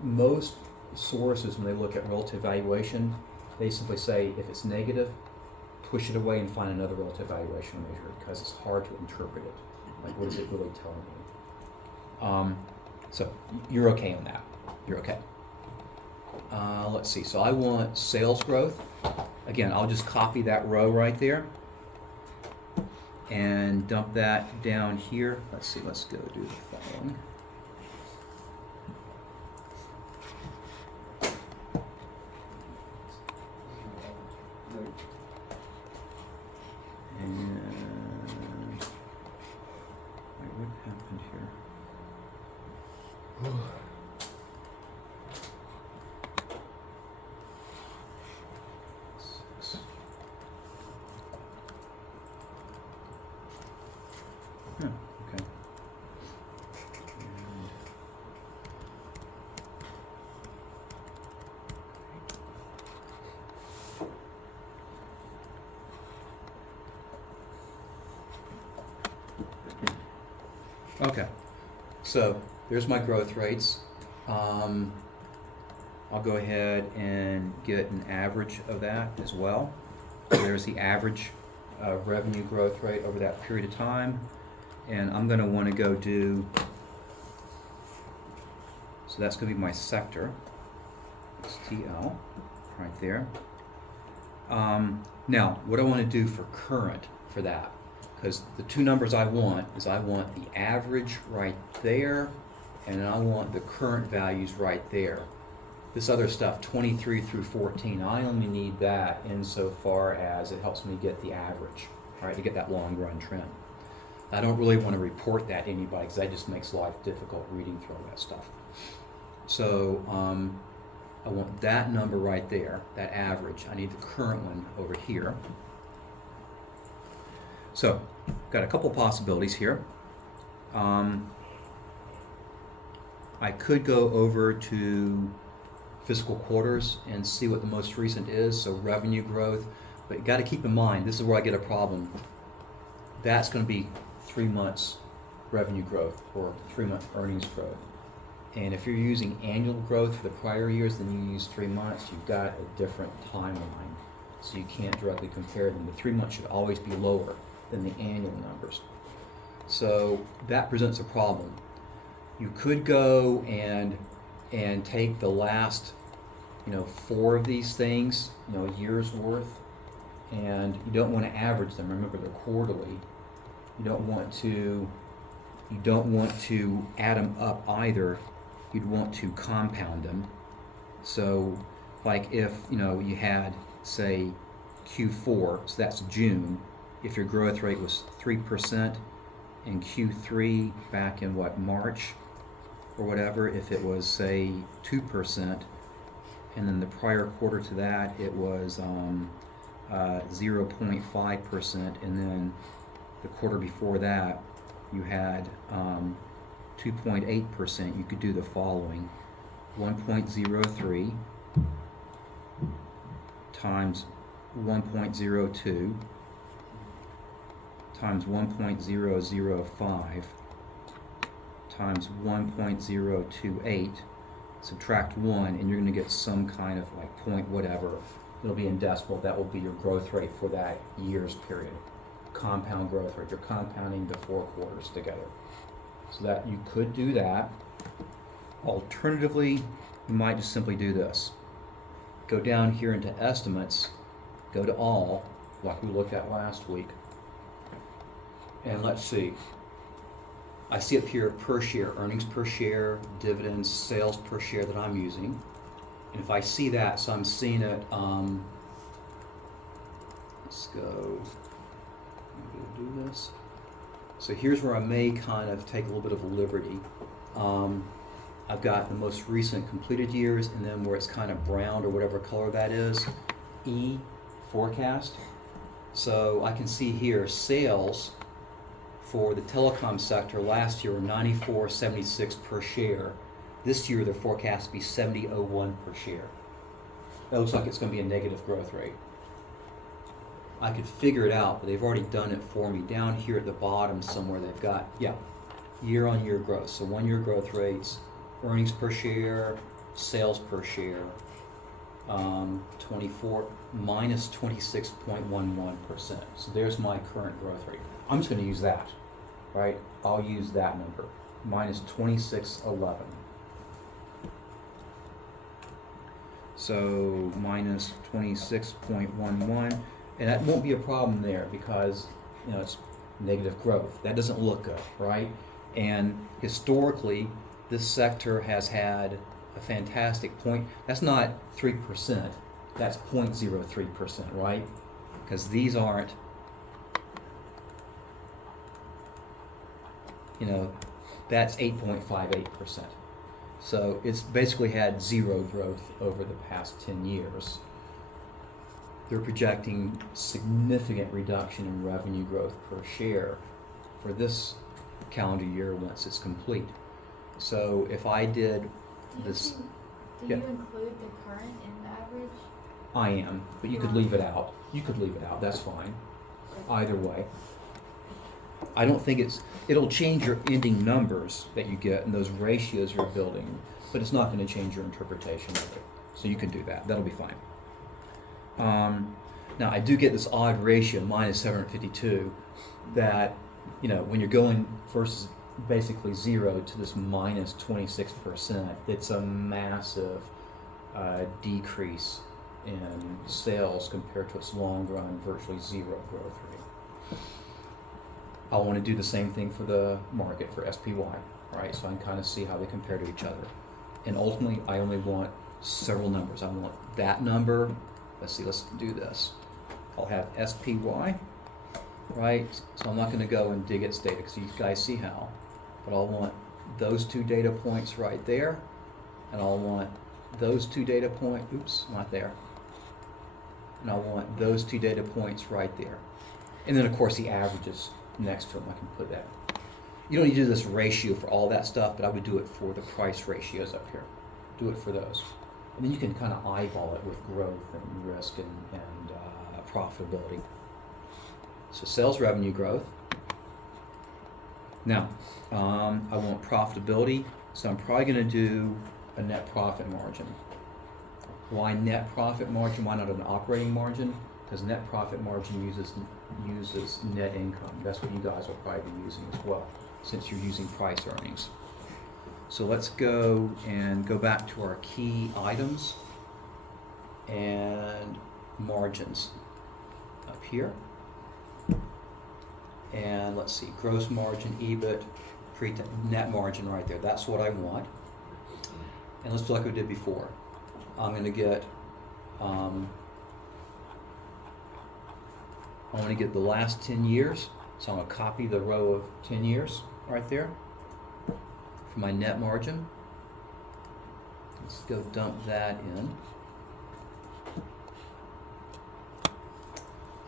most sources when they look at relative valuation, they simply say if it's negative, push it away and find another relative valuation measure because it's hard to interpret it. Like, what is it really telling me? So you're okay on that. You're okay. Let's see. So I want sales growth. Again, I'll just copy that row right there and dump that down here. Let's see. Let's go do the following. And wait, what happened here? Okay. Okay, so there's my growth rates. I'll go ahead and get an average of that as well. There's the average revenue growth rate over that period of time. And I'm going to want to go do, so that's going to be my sector, STL, right there. Now, what I want to do for current for that, because the two numbers I want is I want the average right there, and I want the current values right there. This other stuff, 23 through 14, I only need that insofar as it helps me get the average, right, to get that long run trend. I don't really want to report that to anybody because that just makes life difficult reading through all that stuff. So I want that number right there, that average. I need the current one over here. So got a couple possibilities here. I could go over to fiscal quarters and see what the most recent is, so revenue growth, but you got to keep in mind, this is where I get a problem. That's going to be 3 months revenue growth or 3-month earnings growth. And if you're using annual growth for the prior years, then you use 3 months, you've got a different timeline. So you can't directly compare them. The 3 months should always be lower than the annual numbers. So that presents a problem. You could go and take the last 4 of these things, a year's worth, and you don't want to average them. Remember, they're quarterly. You don't want to add them up either. You'd want to compound them. So like if you had say Q4, so that's June, if your growth rate was 3%, in Q3 back in March or whatever, if it was say 2%, and then the prior quarter to that it was 0.5%, and then the quarter before that you had 2.8%, you could do the following: 1.03 times 1.02 times 1.005 times 1.028, subtract 1, and you're going to get some kind of like point whatever. It'll be in decimal. That will be your growth rate for that year's period. Compound growth rate. You're compounding the 4 quarters together. So that you could do that. Alternatively, you might just simply do this. Go down here into estimates, go to all, like we looked at last week, and let's see. I see up here per share, earnings per share, dividends, sales per share that I'm using. And if I see that, so I'm seeing it, let's go, I'm gonna do this. So here's where I may kind of take a little bit of a liberty. I've got the most recent completed years, and then where it's kind of brown or whatever color that is, E, forecast. So I can see here sales for the telecom sector last year were $94.76 per share. This year they're forecast to be $70.01 per share. That looks like it's going to be a negative growth rate. I could figure it out, but they've already done it for me. Down here at the bottom somewhere they've got, year-on-year growth. So 1 year growth rates, earnings per share, sales per share, 24 minus 26.11%. So there's my current growth rate. I'm just going to use that, right? I'll use that number, minus 26.11. So minus 26.11, and that won't be a problem there because it's negative growth. That doesn't look good, right? And historically, this sector has had a fantastic point. That's not 3%, that's 0.03%, right? Because these aren't, that's 8.58%. So it's basically had zero growth over the past 10 years. They're projecting significant reduction in revenue growth per share for this calendar year once it's complete. So if I did this, Do you include the current in the average? I am, but you could leave it out. You could leave it out, that's fine. Either way. I don't think it'll change your ending numbers that you get and those ratios you're building, but it's not going to change your interpretation of it. So you can do that, that'll be fine. Now I do get this odd ratio, minus 752, that, when you're going versus basically 0 to this minus 26%, it's a massive decrease in sales compared to its long run, virtually zero growth rate. I want to do the same thing for the market, for SPY, right? So I can kind of see how they compare to each other. And ultimately, I only want several numbers. I want that number. Let's do this. I'll have SPY, right? So I'm not going to go and dig its data because you guys see how. But I'll want those 2 data points right there. And I'll want those 2 data points, oops, not there. And I'll want those 2 data points right there. And then of course the averages next to them, I can put that. You don't need to do this ratio for all that stuff, but I would do it for the price ratios up here. Do it for those. And then you can kind of eyeball it with growth and risk and profitability. So sales revenue growth. Now, I want profitability, so I'm probably going to do a net profit margin. Why net profit margin? Why not an operating margin? Because net profit margin uses net income. That's what you guys will probably be using as well, since you're using price earnings. So let's go back to our key items and margins up here. And let's see, gross margin, EBIT, net margin right there. That's what I want. And let's do like we did before. I'm going to get I want to get the last 10 years, so I'm going to copy the row of 10 years right there for my net margin. Let's go dump that in.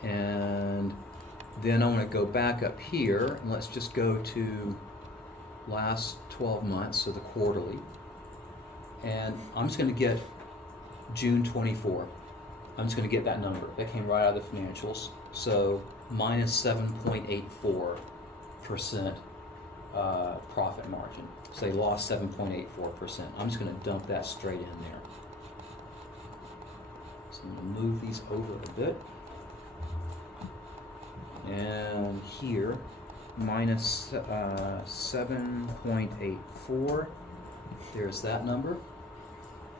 And then I want to go back up here, and let's just go to last 12 months, so the quarterly. And I'm just going to get June 24. I'm just going to get that number. That came right out of the financials. So minus 7.84% profit margin. So they lost 7.84%. I'm just going to dump that straight in there. So I'm going to move these over a bit. And here, minus 7.84. There's that number.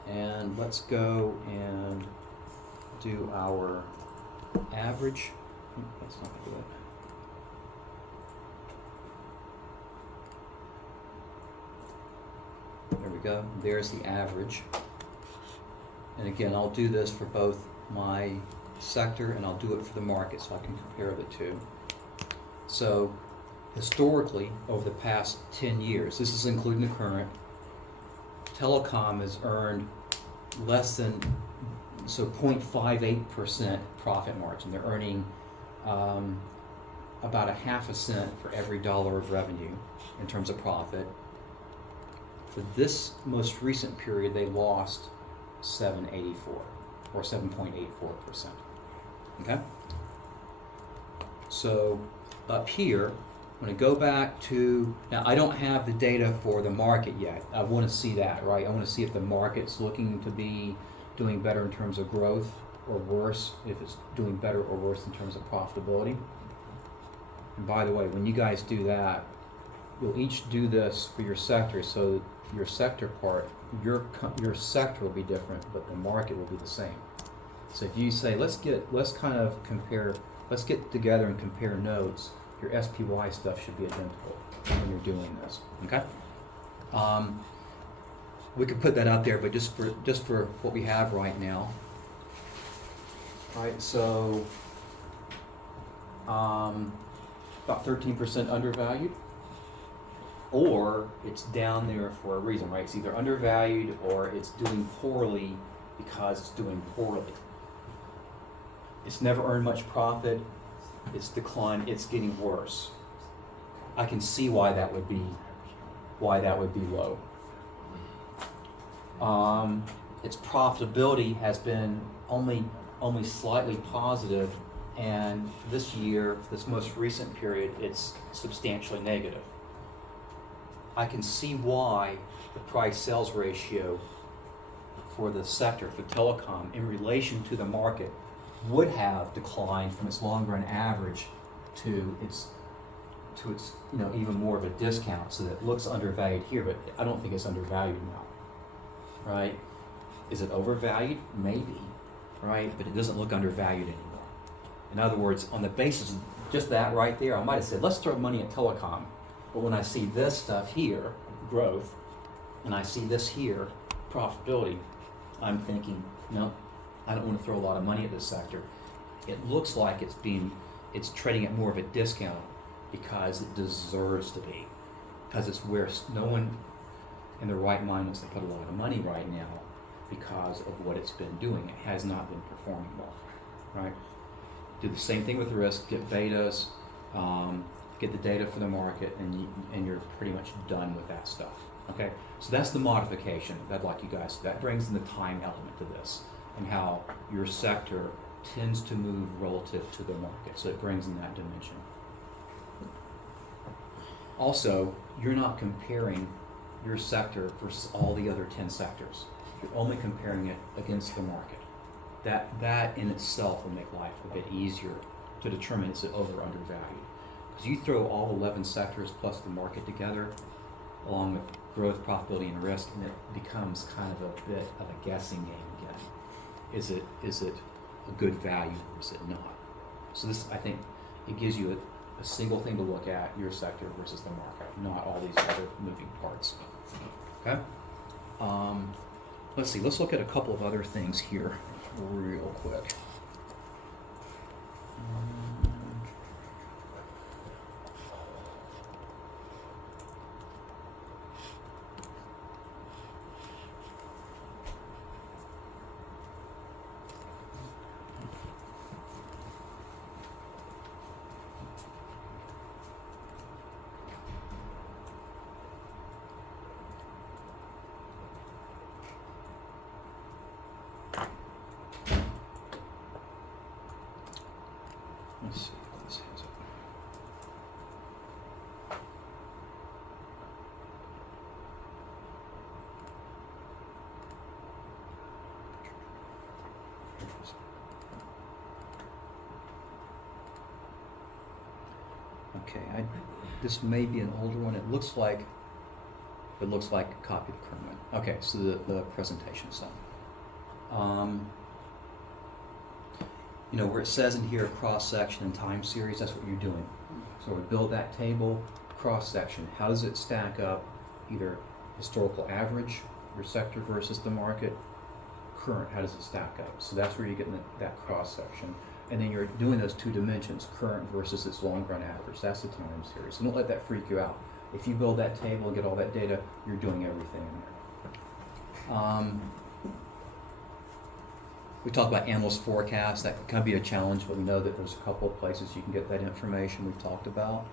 And let's go and do our average. That's not good. There we go. There's the average. And again, I'll do this for both my sector and I'll do it for the market so I can compare the two. So historically, over the past 10 years, this is including the current, telecom has earned less than, so 0.58% profit margin. They're earning about a half a cent for every dollar of revenue in terms of profit. For this most recent period, they lost 7.84 or 7.84%. Okay? So up here, I'm going to go back to, now I don't have the data for the market yet. I want to see that, right? I want to see if the market's looking to be doing better in terms of growth or worse, if it's doing better or worse in terms of profitability. And by the way, when you guys do that, you'll each do this for your sector, so your sector part, your sector will be different, but the market will be the same. So if you say, let's get together and compare notes, your SPY stuff should be identical when you're doing this. Okay? We could put that out there, but just for what we have right now. All right, so about 13% undervalued, or it's down there for a reason, right? It's either undervalued or it's doing poorly because it's doing poorly. It's never earned much profit. It's declined. It's getting worse. I can see why that would be low. Its profitability has been only slightly positive, and this year, this most recent period, it's substantially negative. I can see why the price-sales ratio for the sector, for telecom, in relation to the market, would have declined from its long-run average to its even more of a discount, so that it looks undervalued here, but I don't think it's undervalued now, right? Is it overvalued? Maybe, right? But it doesn't look undervalued anymore. In other words, on the basis of just that right there, I might have said, let's throw money at telecom. But when I see this stuff here, growth, and I see this here, profitability, I'm thinking, no, I don't want to throw a lot of money at this sector. It looks like it's trading at more of a discount because it deserves to be. Because it's where no one in their right mind wants to put a lot of money right now because of what it's been doing. It has not been performing well, right? Do the same thing with risk, get betas, get the data for the market, and you're pretty much done with that stuff, okay? So that's the modification that I'd like you guys, that brings in the time element to this, and how your sector tends to move relative to the market, so it brings in that dimension. Also, you're not comparing your sector versus all the other 10 sectors. You're only comparing it against the market. That in itself will make life a bit easier to determine is it over or undervalued. Because you throw all 11 sectors plus the market together, along with growth, profitability, and risk, and it becomes kind of a bit of a guessing game again. Is it a good value or is it not? So this, I think, it gives you a single thing to look at, your sector versus the market, not all these other moving parts. Okay? Let's see, let's look at a couple of other things here real quick. Okay, this may be an older one. It looks like a copy of the current one. Okay, so the presentation's done. You know, where it says in here cross-section and time series, that's what you're doing. So we build that table, cross-section. How does it stack up? Either historical average, your sector versus the market, current, how does it stack up? So that's where you're getting that cross-section. And then you're doing those two dimensions, current versus its long-run average. That's the time series. So don't let that freak you out. If you build that table and get all that data, you're doing everything in there. We talked about analyst forecasts. That can be a challenge, but we know that there's a couple of places you can get that information we've talked about.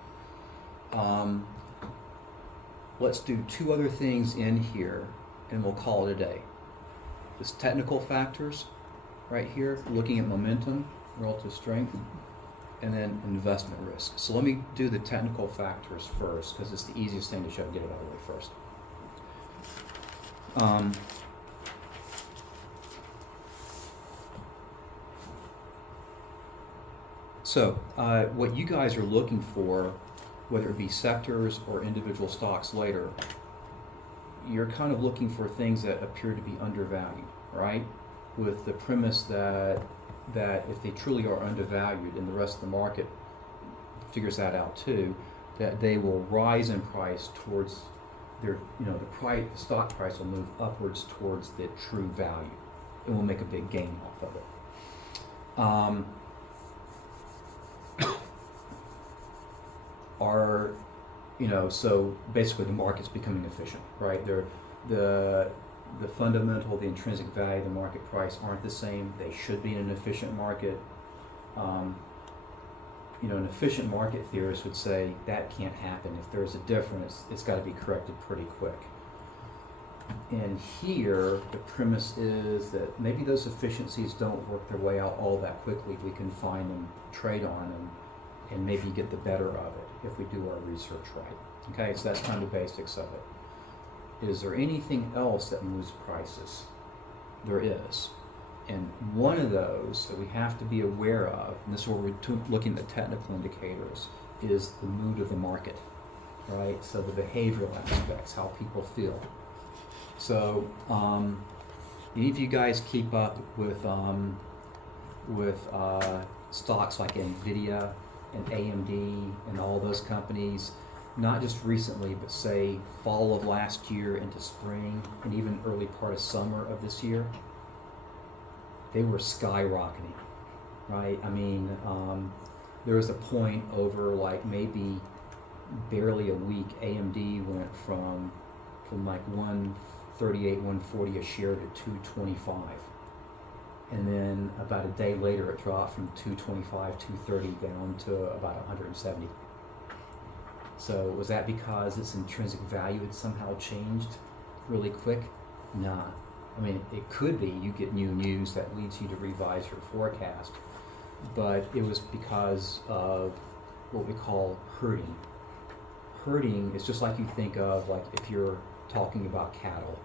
Let's do two other things in here, and we'll call it a day. This technical factors, right here, looking at momentum, relative strength, and then investment risk. So let me do the technical factors first, because it's the easiest thing to show. Get it out of the way first. So what you guys are looking for, whether it be sectors or individual stocks later, you're kind of looking for things that appear to be undervalued, right? With the premise that if they truly are undervalued and the rest of the market figures that out too, that they will rise in price towards their, the stock price will move upwards towards the true value and will make a big gain off of it. So basically the market's becoming efficient, right? The fundamental, the intrinsic value of the market price aren't the same. They should be in an efficient market. An efficient market theorist would say that can't happen. If there's a difference, it's got to be corrected pretty quick. And here, the premise is that maybe those efficiencies don't work their way out all that quickly. We can find them, trade on them, and maybe get the better of it if we do our research right. Okay, so that's kind of the basics of it. Is there anything else that moves prices? There is. And one of those that we have to be aware of, and this is where we're looking at technical indicators, is the mood of the market, right? So the behavioral aspects, how people feel. So any of you guys keep up with stocks like NVIDIA and AMD and all those companies, not just recently, but say fall of last year into spring and even early part of summer of this year? They were skyrocketing, right? I mean, there was a point over like maybe barely a week, AMD went from like 138, 140 a share to 225. And then about a day later, it dropped from 225, 230 down to about 170. So was that because its intrinsic value had somehow changed really quick? Nah. I mean, it could be you get new news that leads you to revise your forecast, but it was because of what we call herding. Herding is just like you think of like if you're talking about cattle,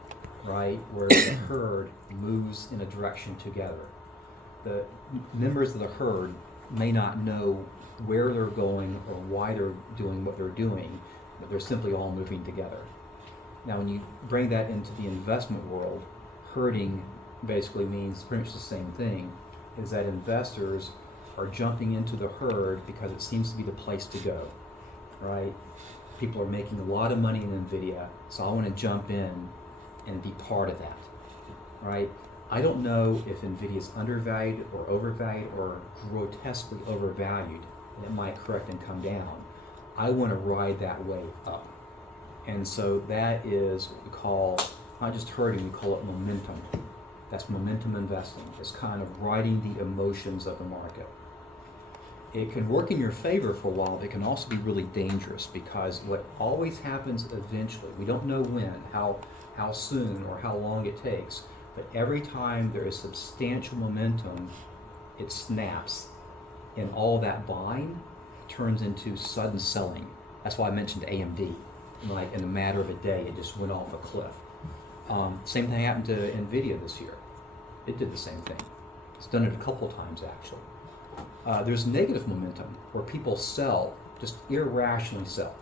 right? Where the herd moves in a direction together. The members of the herd may not know where they're going or why they're doing what they're doing, but they're simply all moving together. Now, when you bring that into the investment world, herding basically means pretty much the same thing, is that investors are jumping into the herd because it seems to be the place to go, right? People are making a lot of money in NVIDIA, so I want to jump in and be part of that, right? I don't know if NVIDIA is undervalued or overvalued or grotesquely overvalued, and it might correct and come down. I want to ride that wave up. And so that is what we call, not just herding, we call it momentum. That's momentum investing. It's kind of riding the emotions of the market. It can work in your favor for a while, but it can also be really dangerous because what always happens eventually, we don't know when, how soon or how long it takes, but every time there is substantial momentum, it snaps, and all that buying turns into sudden selling. That's why I mentioned AMD. Like in a matter of a day, it just went off a cliff. Same thing happened to NVIDIA this year. It did the same thing. It's done it a couple times actually. There's negative momentum where people sell just irrationally sell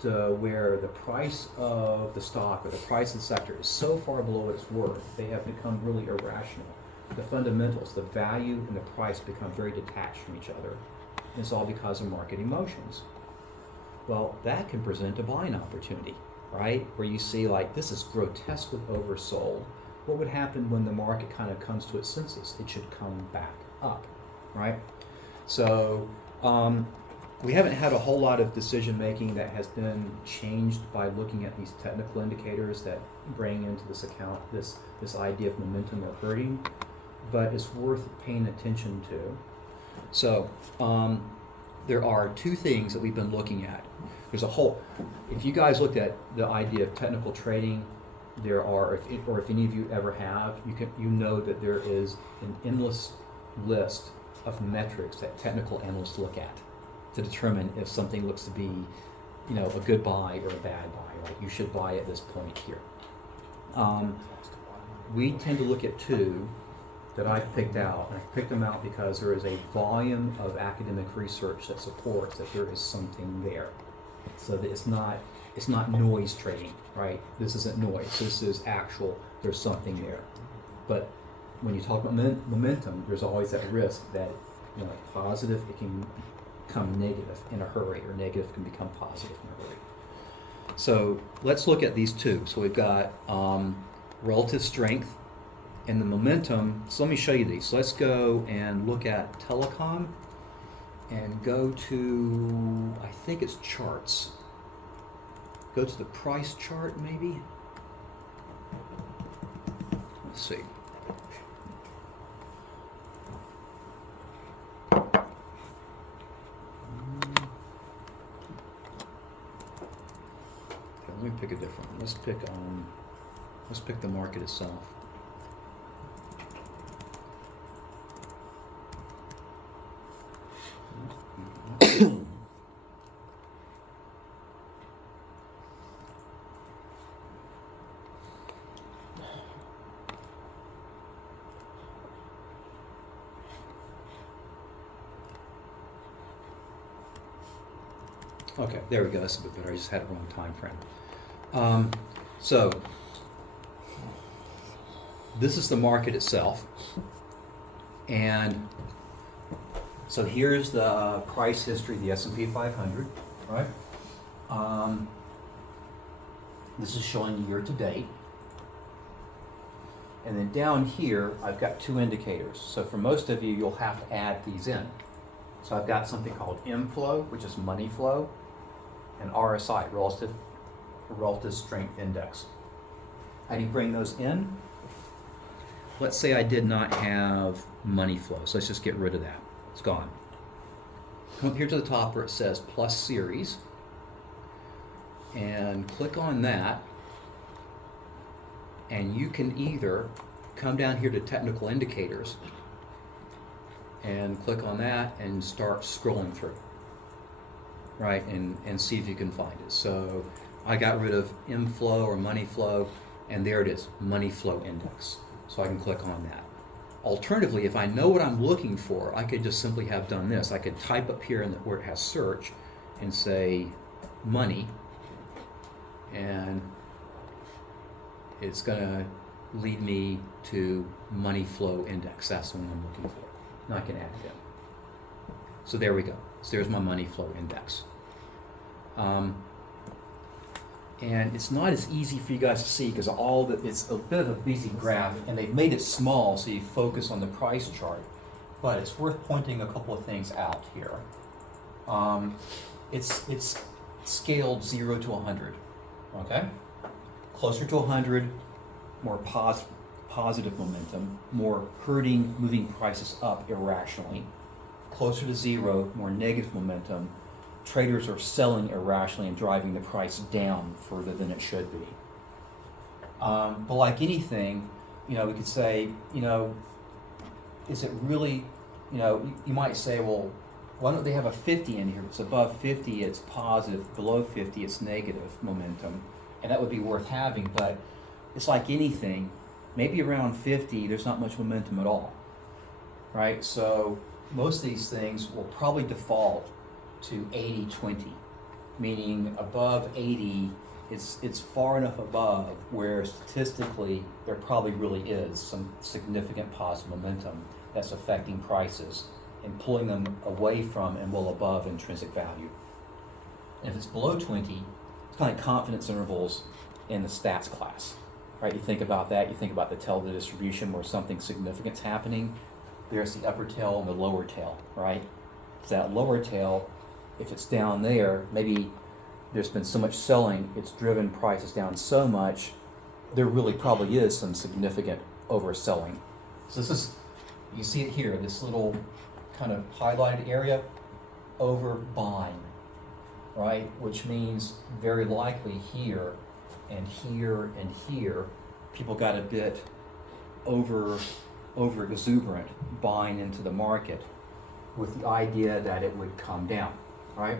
to where the price of the stock or the price of the sector is so far below its worth, they have become really irrational. The fundamentals, the value and the price become very detached from each other. And it's all because of market emotions. Well, that can present a buying opportunity, right? Where you see like, this is grotesquely oversold. What would happen when the market kind of comes to its senses? It should come back up, right? So we haven't had a whole lot of decision making that has been changed by looking at these technical indicators that bring into this account this idea of momentum or hurting, but it's worth paying attention to. So there are two things that we've been looking at. There's a whole, if you guys looked at the idea of technical trading, there are, if any of you ever have, you know that there is an endless list of metrics that technical analysts look at to determine if something looks to be, a good buy or a bad buy. Like you should buy at this point here. We tend to look at two that I've picked out, and I've picked them out because there is a volume of academic research that supports that there is something there. So that it's not noise trading, right? This isn't noise. This is actual. There's something there. But when you talk about momentum, there's always that risk that, like positive, it can become negative in a hurry, or negative can become positive in a hurry. So let's look at these two. So we've got relative strength and the momentum. So let me show you these. So let's go and look at telecom and go to, I think it's charts. Go to the price chart maybe. Let's see. Let me pick a different one. Let's pick the market itself. Okay, there we go. That's a bit better. I just had it wrong time frame. So this is the market itself, and so here's the price history of the S&P 500, right? This is showing year to date, and then down here I've got two indicators. So for most of you, you'll have to add these in. So I've got something called M flow, which is money flow, and RSI, relative strength index. How do you bring those in? Let's say I did not have money flow, so let's just get rid of that. It's gone. Come up here to the top where it says plus series, and click on that, and you can either come down here to technical indicators and click on that and start scrolling through, right, and see if you can find it. So I got rid of M flow or money flow, and there it is, money flow index. So I can click on that. Alternatively, if I know what I'm looking for, I could just simply have done this. I could type up here where it has search and say money, and it's gonna lead me to money flow index. That's the one I'm looking for. Now I can add it in. So there we go. So there's my money flow index. And it's not as easy for you guys to see because it's a bit of a busy graph, and they've made it small so you focus on the price chart. But it's worth pointing a couple of things out here. It's scaled 0 to 100. Okay, closer to 100, more positive momentum, more hurting, moving prices up irrationally. Closer to 0, more negative momentum. Traders are selling irrationally and driving the price down further than it should be. But like anything, we could say, is it really, you might say, well, why don't they have a 50 in here? If it's above 50, it's positive. Below 50, it's negative momentum. And that would be worth having, but it's like anything. Maybe around 50, there's not much momentum at all, right? So most of these things will probably default to 80-20, meaning above 80, it's far enough above where statistically there probably really is some significant positive momentum that's affecting prices and pulling them away from and well above intrinsic value. And if it's below 20, it's kind of confidence intervals in the stats class, right? You think about that, you think about the tail of the distribution where something significant's happening. There's the upper tail and the lower tail, right? So that lower tail, if it's down there, maybe there's been so much selling, it's driven prices down so much, there really probably is some significant overselling. So this is, you see it here, this little kind of highlighted area, overbuying, right? Which means very likely here and here and here, people got a bit over exuberant buying into the market with the idea that it would come down, right?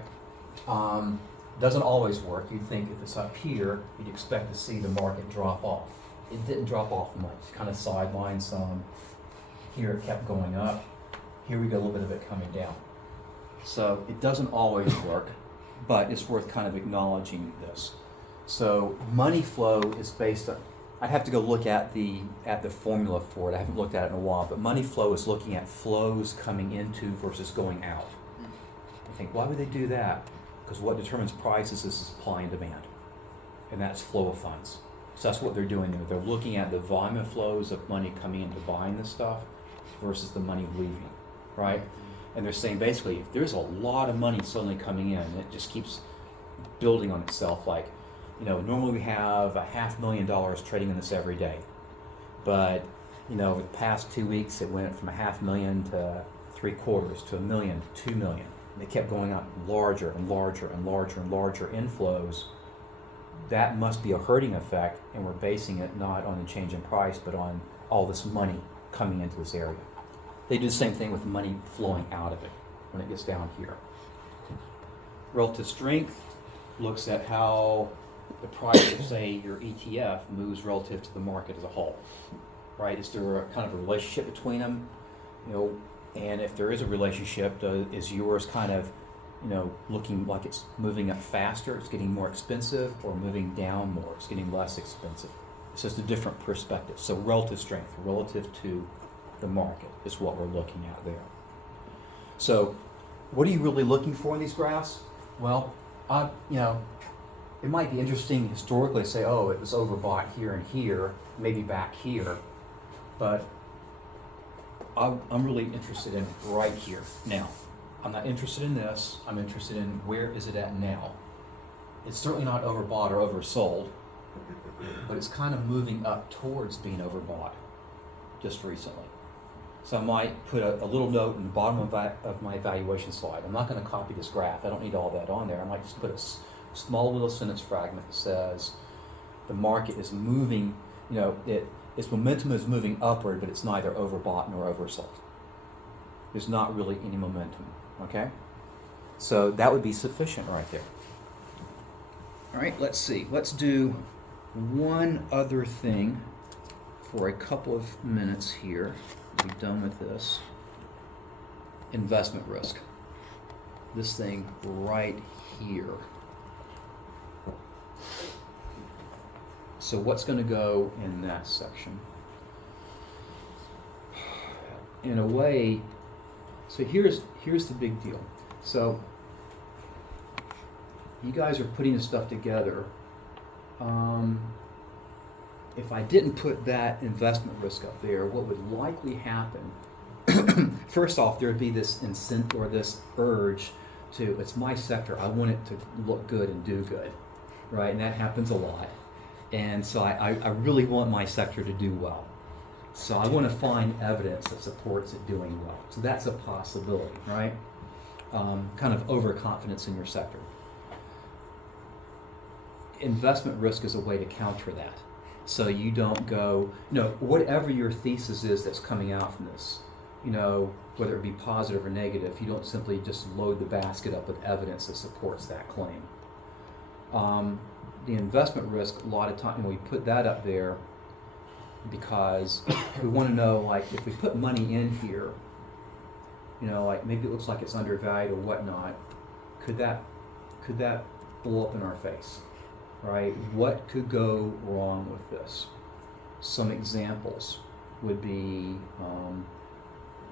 Doesn't always work. You'd think if it's up here, you'd expect to see the market drop off. It didn't drop off much, kind of sidelined some. Here it kept going up. Here we got a little bit of it coming down. So it doesn't always work, but it's worth kind of acknowledging this. So money flow is based on, I'd have to go look at the formula for it. I haven't looked at it in a while, but money flow is looking at flows coming into versus going out. I think, why would they do that? Because what determines prices is supply and demand, and that's flow of funds. So that's what they're doing there. They're looking at the volume of flows of money coming into buying this stuff versus the money leaving, right? And they're saying basically, if there's a lot of money suddenly coming in, it just keeps building on itself. Like, normally we have $500,000 trading in this every day, but over the past 2 weeks it went from $500,000 to 3/4 to $1 million to $2 million. They kept going up larger and larger and larger and larger inflows. That must be a herding effect, and we're basing it not on the change in price, but on all this money coming into this area. They do the same thing with money flowing out of it when it gets down here. Relative strength looks at how the price of, say, your ETF moves relative to the market as a whole, right? Is there a kind of a relationship between them? And if there is a relationship, is yours kind of, looking like it's moving up faster, it's getting more expensive, or moving down more, it's getting less expensive? It's just a different perspective. So relative strength, relative to the market, is what we're looking at there. So what are you really looking for in these graphs? Well, it might be interesting historically to say, oh, it was overbought here and here, maybe back here, but I'm really interested in right here, now. I'm not interested in this, I'm interested in where is it at now. It's certainly not overbought or oversold, but it's kind of moving up towards being overbought just recently. So I might put a little note in the bottom of my evaluation slide. I'm not going to copy this graph, I don't need all that on there. I might just put a small little sentence fragment that says the market is moving, its momentum is moving upward, but it's neither overbought nor oversold. There's not really any momentum, okay? So that would be sufficient right there. All right, let's see. Let's do one other thing for a couple of minutes here. We'll be done with this. Investment risk. This thing right here. So what's going to go in that section? In a way, so here's the big deal. So you guys are putting this stuff together. If I didn't put that investment risk up there, what would likely happen? First off, there would be this incentive or this urge to, it's my sector, I want it to look good and do good, right? And that happens a lot. And so I really want my sector to do well. So I want to find evidence that supports it doing well. So that's a possibility, right? Kind of overconfidence in your sector. Investment risk is a way to counter that. So you don't go, whatever your thesis is that's coming out from this, whether it be positive or negative, you don't simply just load the basket up with evidence that supports that claim. The investment risk, a lot of time, we put that up there because we want to know, like, if we put money in here, like maybe it looks like it's undervalued or whatnot, could that blow up in our face, right? What could go wrong with this? Some examples would be,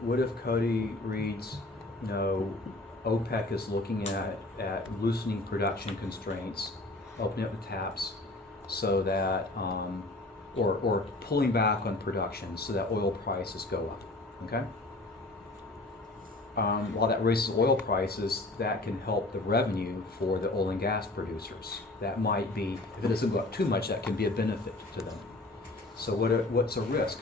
what if Cody reads, OPEC is looking at loosening production constraints, opening up the taps so that, or pulling back on production so that oil prices go up, okay? While that raises oil prices, that can help the revenue for the oil and gas producers. That might be, if it doesn't go up too much, that can be a benefit to them. So what's a risk?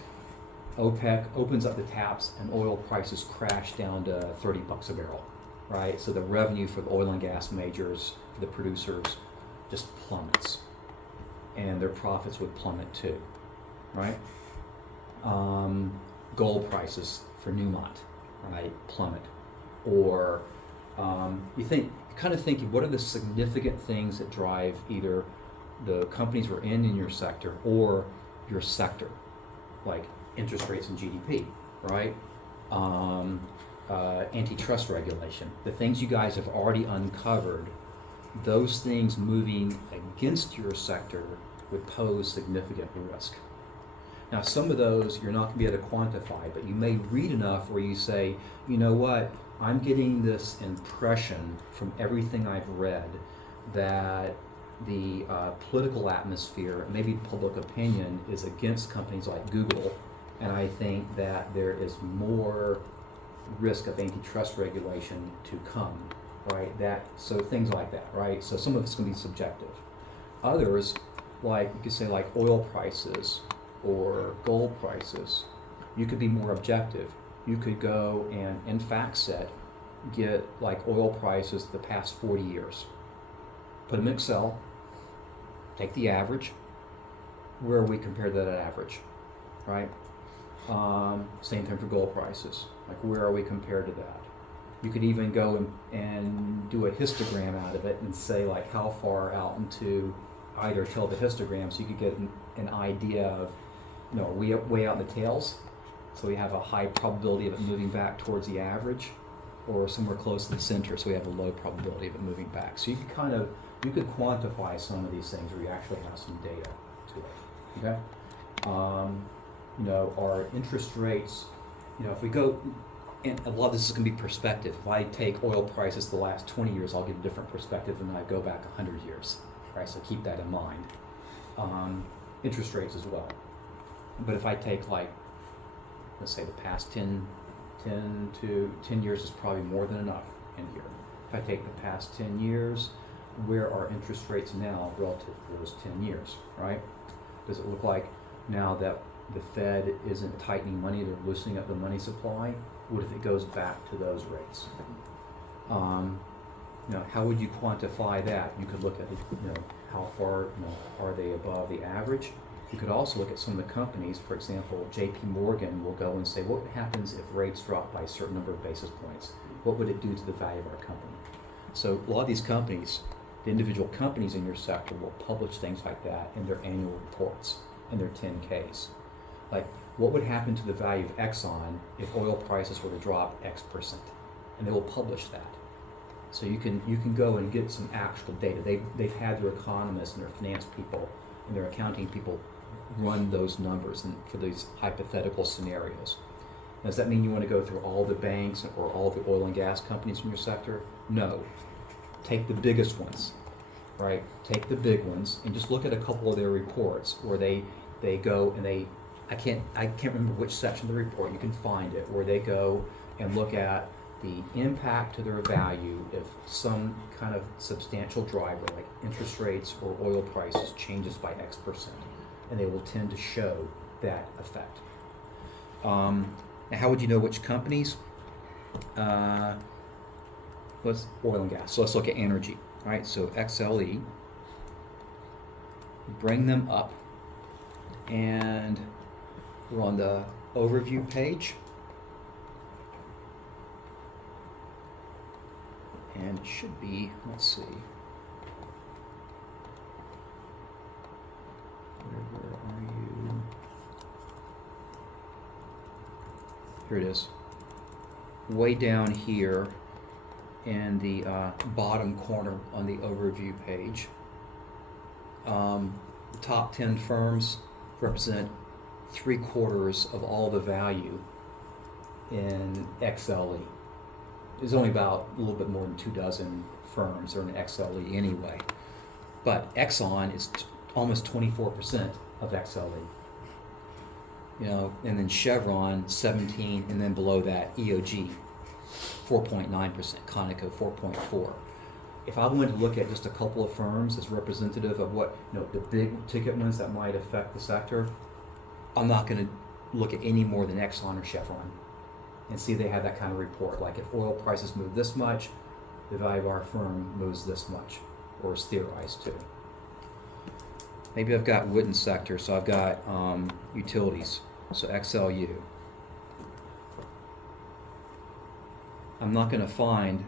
OPEC opens up the taps and oil prices crash down to $30 a barrel, right? So the revenue for the oil and gas majors, for the producers, just plummets. And their profits would plummet too, right? Gold prices for Newmont, right, plummet. Or you kind of thinking, what are the significant things that drive either the companies we're in your sector or your sector, like interest rates and GDP, right? Antitrust regulation, the things you guys have already uncovered, those things moving against your sector would pose significant risk. Now, some of those you're not going to be able to quantify, but you may read enough where you say, you know what, I'm getting this impression from everything I've read that the political atmosphere, maybe public opinion, is against companies like Google, and I think that there is more risk of antitrust regulation to come, right? So things like that, right? So some of it's going to be subjective. Others, like you could say like oil prices or gold prices, you could be more objective. You could go and in FactSet get like oil prices the past 40 years. Put them in Excel, take the average. Where are we compared to that average, right? Same thing for gold prices. Like where are we compared to that? You could even go and do a histogram out of it and say like how far out into either tell the histogram so you could get an idea of, are we way out in the tails? So we have a high probability of it moving back towards the average, or somewhere close to the center, so we have a low probability of it moving back. So you could quantify some of these things where you actually have some data to it, okay? Our interest rates, if we go, and a lot of this is going to be perspective. If I take oil prices the last 20 years, I'll get a different perspective than I go back 100 years, right? So keep that in mind. Interest rates as well. But if I take let's say the past 10 years is probably more than enough in here. If I take the past 10 years, where are interest rates now relative to those 10 years, right? Does it look like now that the Fed isn't tightening money, they're loosening up the money supply? What if it goes back to those rates? How would you quantify that? You could look at how far are they above the average? You could also look at some of the companies. For example, JP Morgan will go and say, what happens if rates drop by a certain number of basis points? What would it do to the value of our company? So a lot of these companies, the individual companies in your sector will publish things like that in their annual reports, in their 10Ks. Like, what would happen to the value of Exxon if oil prices were to drop X%? And they will publish that. So you can go and get some actual data. They've had their economists and their finance people and their accounting people run those numbers for these hypothetical scenarios. Does that mean you want to go through all the banks or all the oil and gas companies in your sector? No. Take the biggest ones, right? Take the big ones and just look at a couple of their reports where they go and I can't remember which section of the report, you can find it, where they go and look at the impact to their value if some kind of substantial driver like interest rates or oil prices changes by X%, and they will tend to show that effect. Now, how would you know which companies? Let's oil and gas. So let's look at energy, right? So XLE, bring them up, and we're on the overview page. And it should be, let's see. Where are you? Here it is. Way down here, in the bottom corner on the overview page. The top 10 firms represent 3/4 of all the value in XLE. There's only about a little bit more than 24 firms are in XLE anyway. But Exxon is almost 24% of XLE. You know, and then Chevron 17, and then below that EOG 4.9%, Conoco 4.4. If I wanted to look at just a couple of firms as representative of what, you know, the big ticket ones that might affect the sector, I'm not going to look at any more than Exxon or Chevron and see they have that kind of report. Like if oil prices move this much, the value of our firm moves this much, or is theorized to. Maybe I've got wooden sector, so I've got utilities, so XLU. I'm not going to find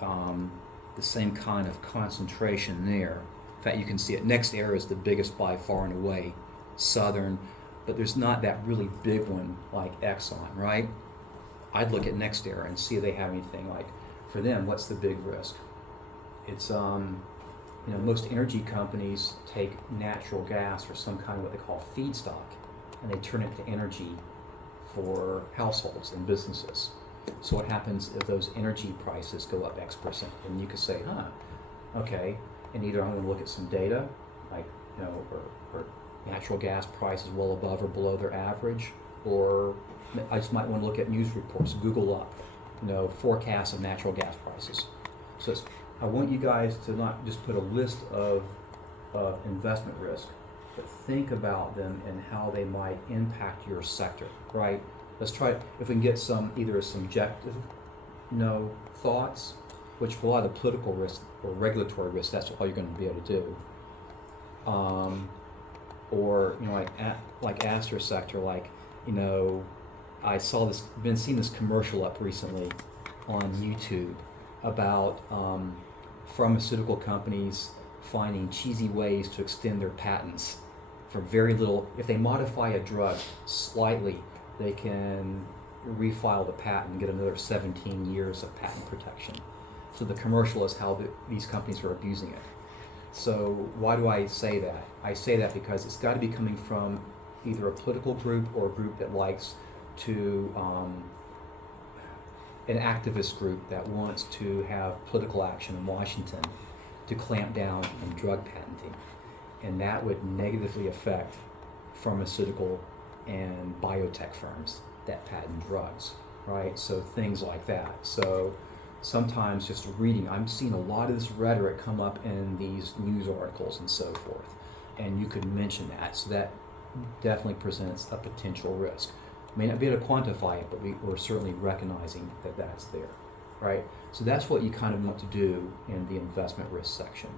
the same kind of concentration there. In fact, you can see it. Next Era is the biggest by far and away, Southern, but there's not that really big one like Exxon, right? I'd look at Next Era and see if they have anything like, for them, what's the big risk? It's, you know, most energy companies take natural gas or some kind of what they call feedstock, and they turn it to energy for households and businesses. So what happens if those energy prices go up X%? And you could say, okay, and either I'm going to look at some data, like, you know, or natural gas prices well above or below their average, or I just might want to look at news reports, Google up, you know, forecasts of natural gas prices. So I want you guys to not just put a list of investment risk, but think about them and how they might impact your sector, right? Let's try, if we can get some, either subjective, you know, thoughts, which for a lot of the political risk or regulatory risk, that's all you're going to be able to do. Or, you know, like Astor sector, like, you know, I saw this, been seeing this commercial up recently on YouTube about pharmaceutical companies finding cheesy ways to extend their patents for very little. If they modify a drug slightly, they can refile the patent and get another 17 years of patent protection. So the commercial is how these companies are abusing it. So why do I say that? I say that because it's got to be coming from either a political group or a group that likes to, an activist group that wants to have political action in Washington to clamp down on drug patenting. And that would negatively affect pharmaceutical and biotech firms that patent drugs, right? So things like that. So sometimes just reading, I'm seeing a lot of this rhetoric come up in these news articles and so forth, and you could mention that. So that definitely presents a potential risk. May not be able to quantify it, but we're certainly recognizing that that's there, right? So that's what you kind of want to do in the investment risk section.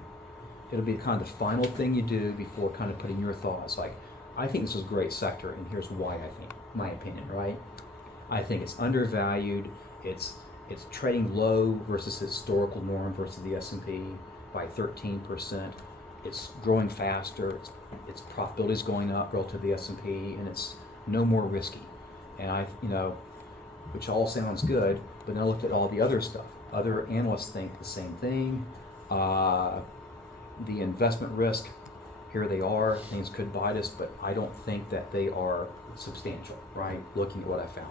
It'll be kind of the final thing you do before kind of putting your thoughts, like, I think this is a great sector, and here's why I think, my opinion, right? I think it's undervalued, it's trading low versus historical norm versus the S&P by 13%. It's growing faster, its profitability is going up relative to the S&P, and it's no more risky. And you know, which all sounds good, but then I looked at all the other stuff. Other analysts think the same thing. The investment risk, here they are, things could bite us, but I don't think that they are substantial, right? Looking at what I found.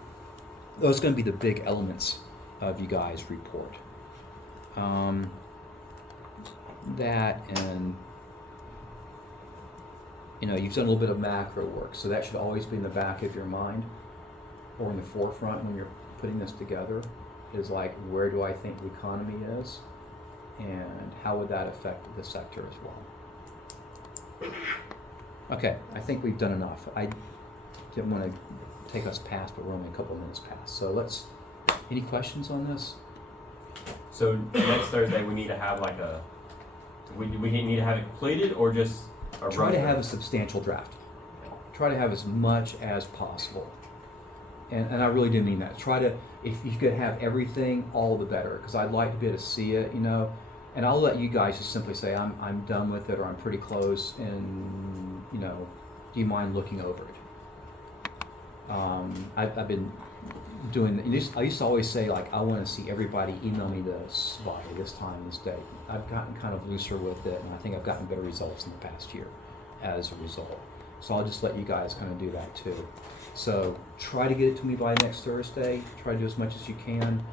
Those are going to be the big elements of you guys' report. That, and you know, you've done a little bit of macro work, so that should always be in the back of your mind or in the forefront when you're putting this together, is like, where do I think the economy is and how would that affect the sector as well? Okay, I think we've done enough. I didn't want to take us past, but we're only a couple of minutes past. So any questions on this? So next Thursday we need to have like we need to have it completed, or just a Try to have a substantial draft. Try to have as much as possible. And I really do mean that. Try to, if you could have everything, all the better, because I'd like to be able to see it, you know. And I'll let you guys just simply say, I'm done with it, or I'm pretty close, and, you know, do you mind looking over it? I've been I used to always say, like, I want to see everybody email me this by this time, this date. I've gotten kind of looser with it, and I think I've gotten better results in the past year as a result. So I'll just let you guys kind of do that too. So try to get it to me by next Thursday. Try to do as much as you can,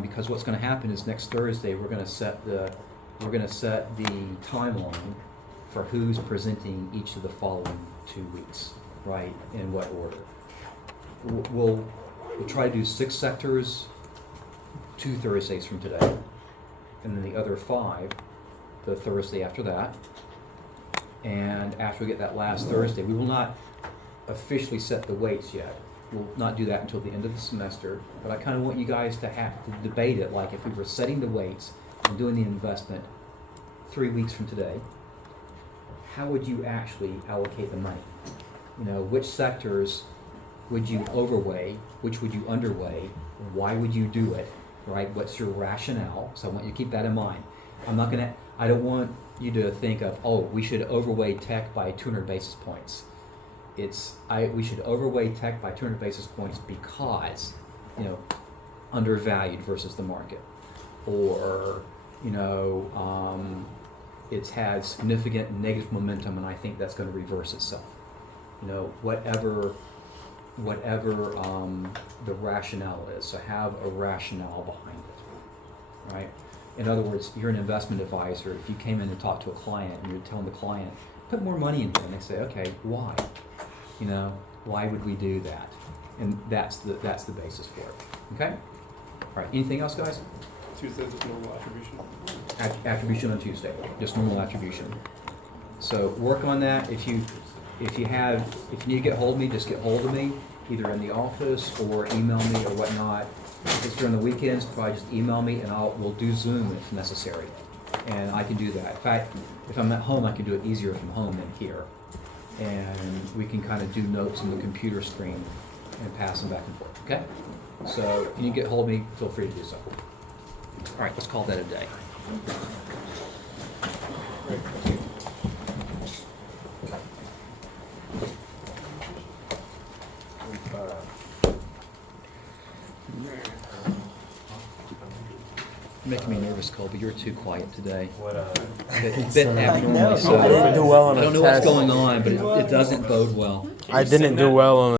because what's going to happen is next Thursday we're going to set the timeline for who's presenting each of the following 2 weeks, right? In what order? We'll try to do 6 sectors 2 Thursdays from today, and then the other 5 the Thursday after that. And after we get that last Thursday, we will not officially set the weights yet. We'll not do that until the end of the semester, but I kind of want you guys to have to debate it, like if we were setting the weights and doing the investment 3 weeks from today, how would you actually allocate the money? You know, which sectors would you overweigh, which would you underweigh, why would you do it, right? What's your rationale? So I want you to keep that in mind. I don't want you to think of, oh, we should overweigh tech by 200 basis points. We should overweigh tech by 200 basis points because, you know, undervalued versus the market, or, you know, it's had significant negative momentum, and I think that's going to reverse itself. You know, whatever the rationale is. So have a rationale behind it, right? In other words, you're an investment advisor. If you came in and talked to a client and you're telling the client, put more money into it, and they say, okay, why? You know, why would we do that? And that's the basis for it. Okay? All right. Anything else, guys? Tuesday, just normal attribution. Attribution on Tuesday, just normal attribution. So work on that. If you need to get hold of me, just get hold of me, either in the office or email me or whatnot. If it's during the weekends, probably just email me, and we'll do Zoom if necessary. And I can do that. In fact, if I'm at home, I can do it easier from home than here. And we can kind of do notes on the computer screen and pass them back and forth, okay? So if you need to get hold of me, feel free to do so. All right, let's call that a day. You're making me nervous, Colby. You're too quiet today. What A bit abnormally so. I didn't do well on I a don't know what's test. going on, but it doesn't bode well. I didn't do well on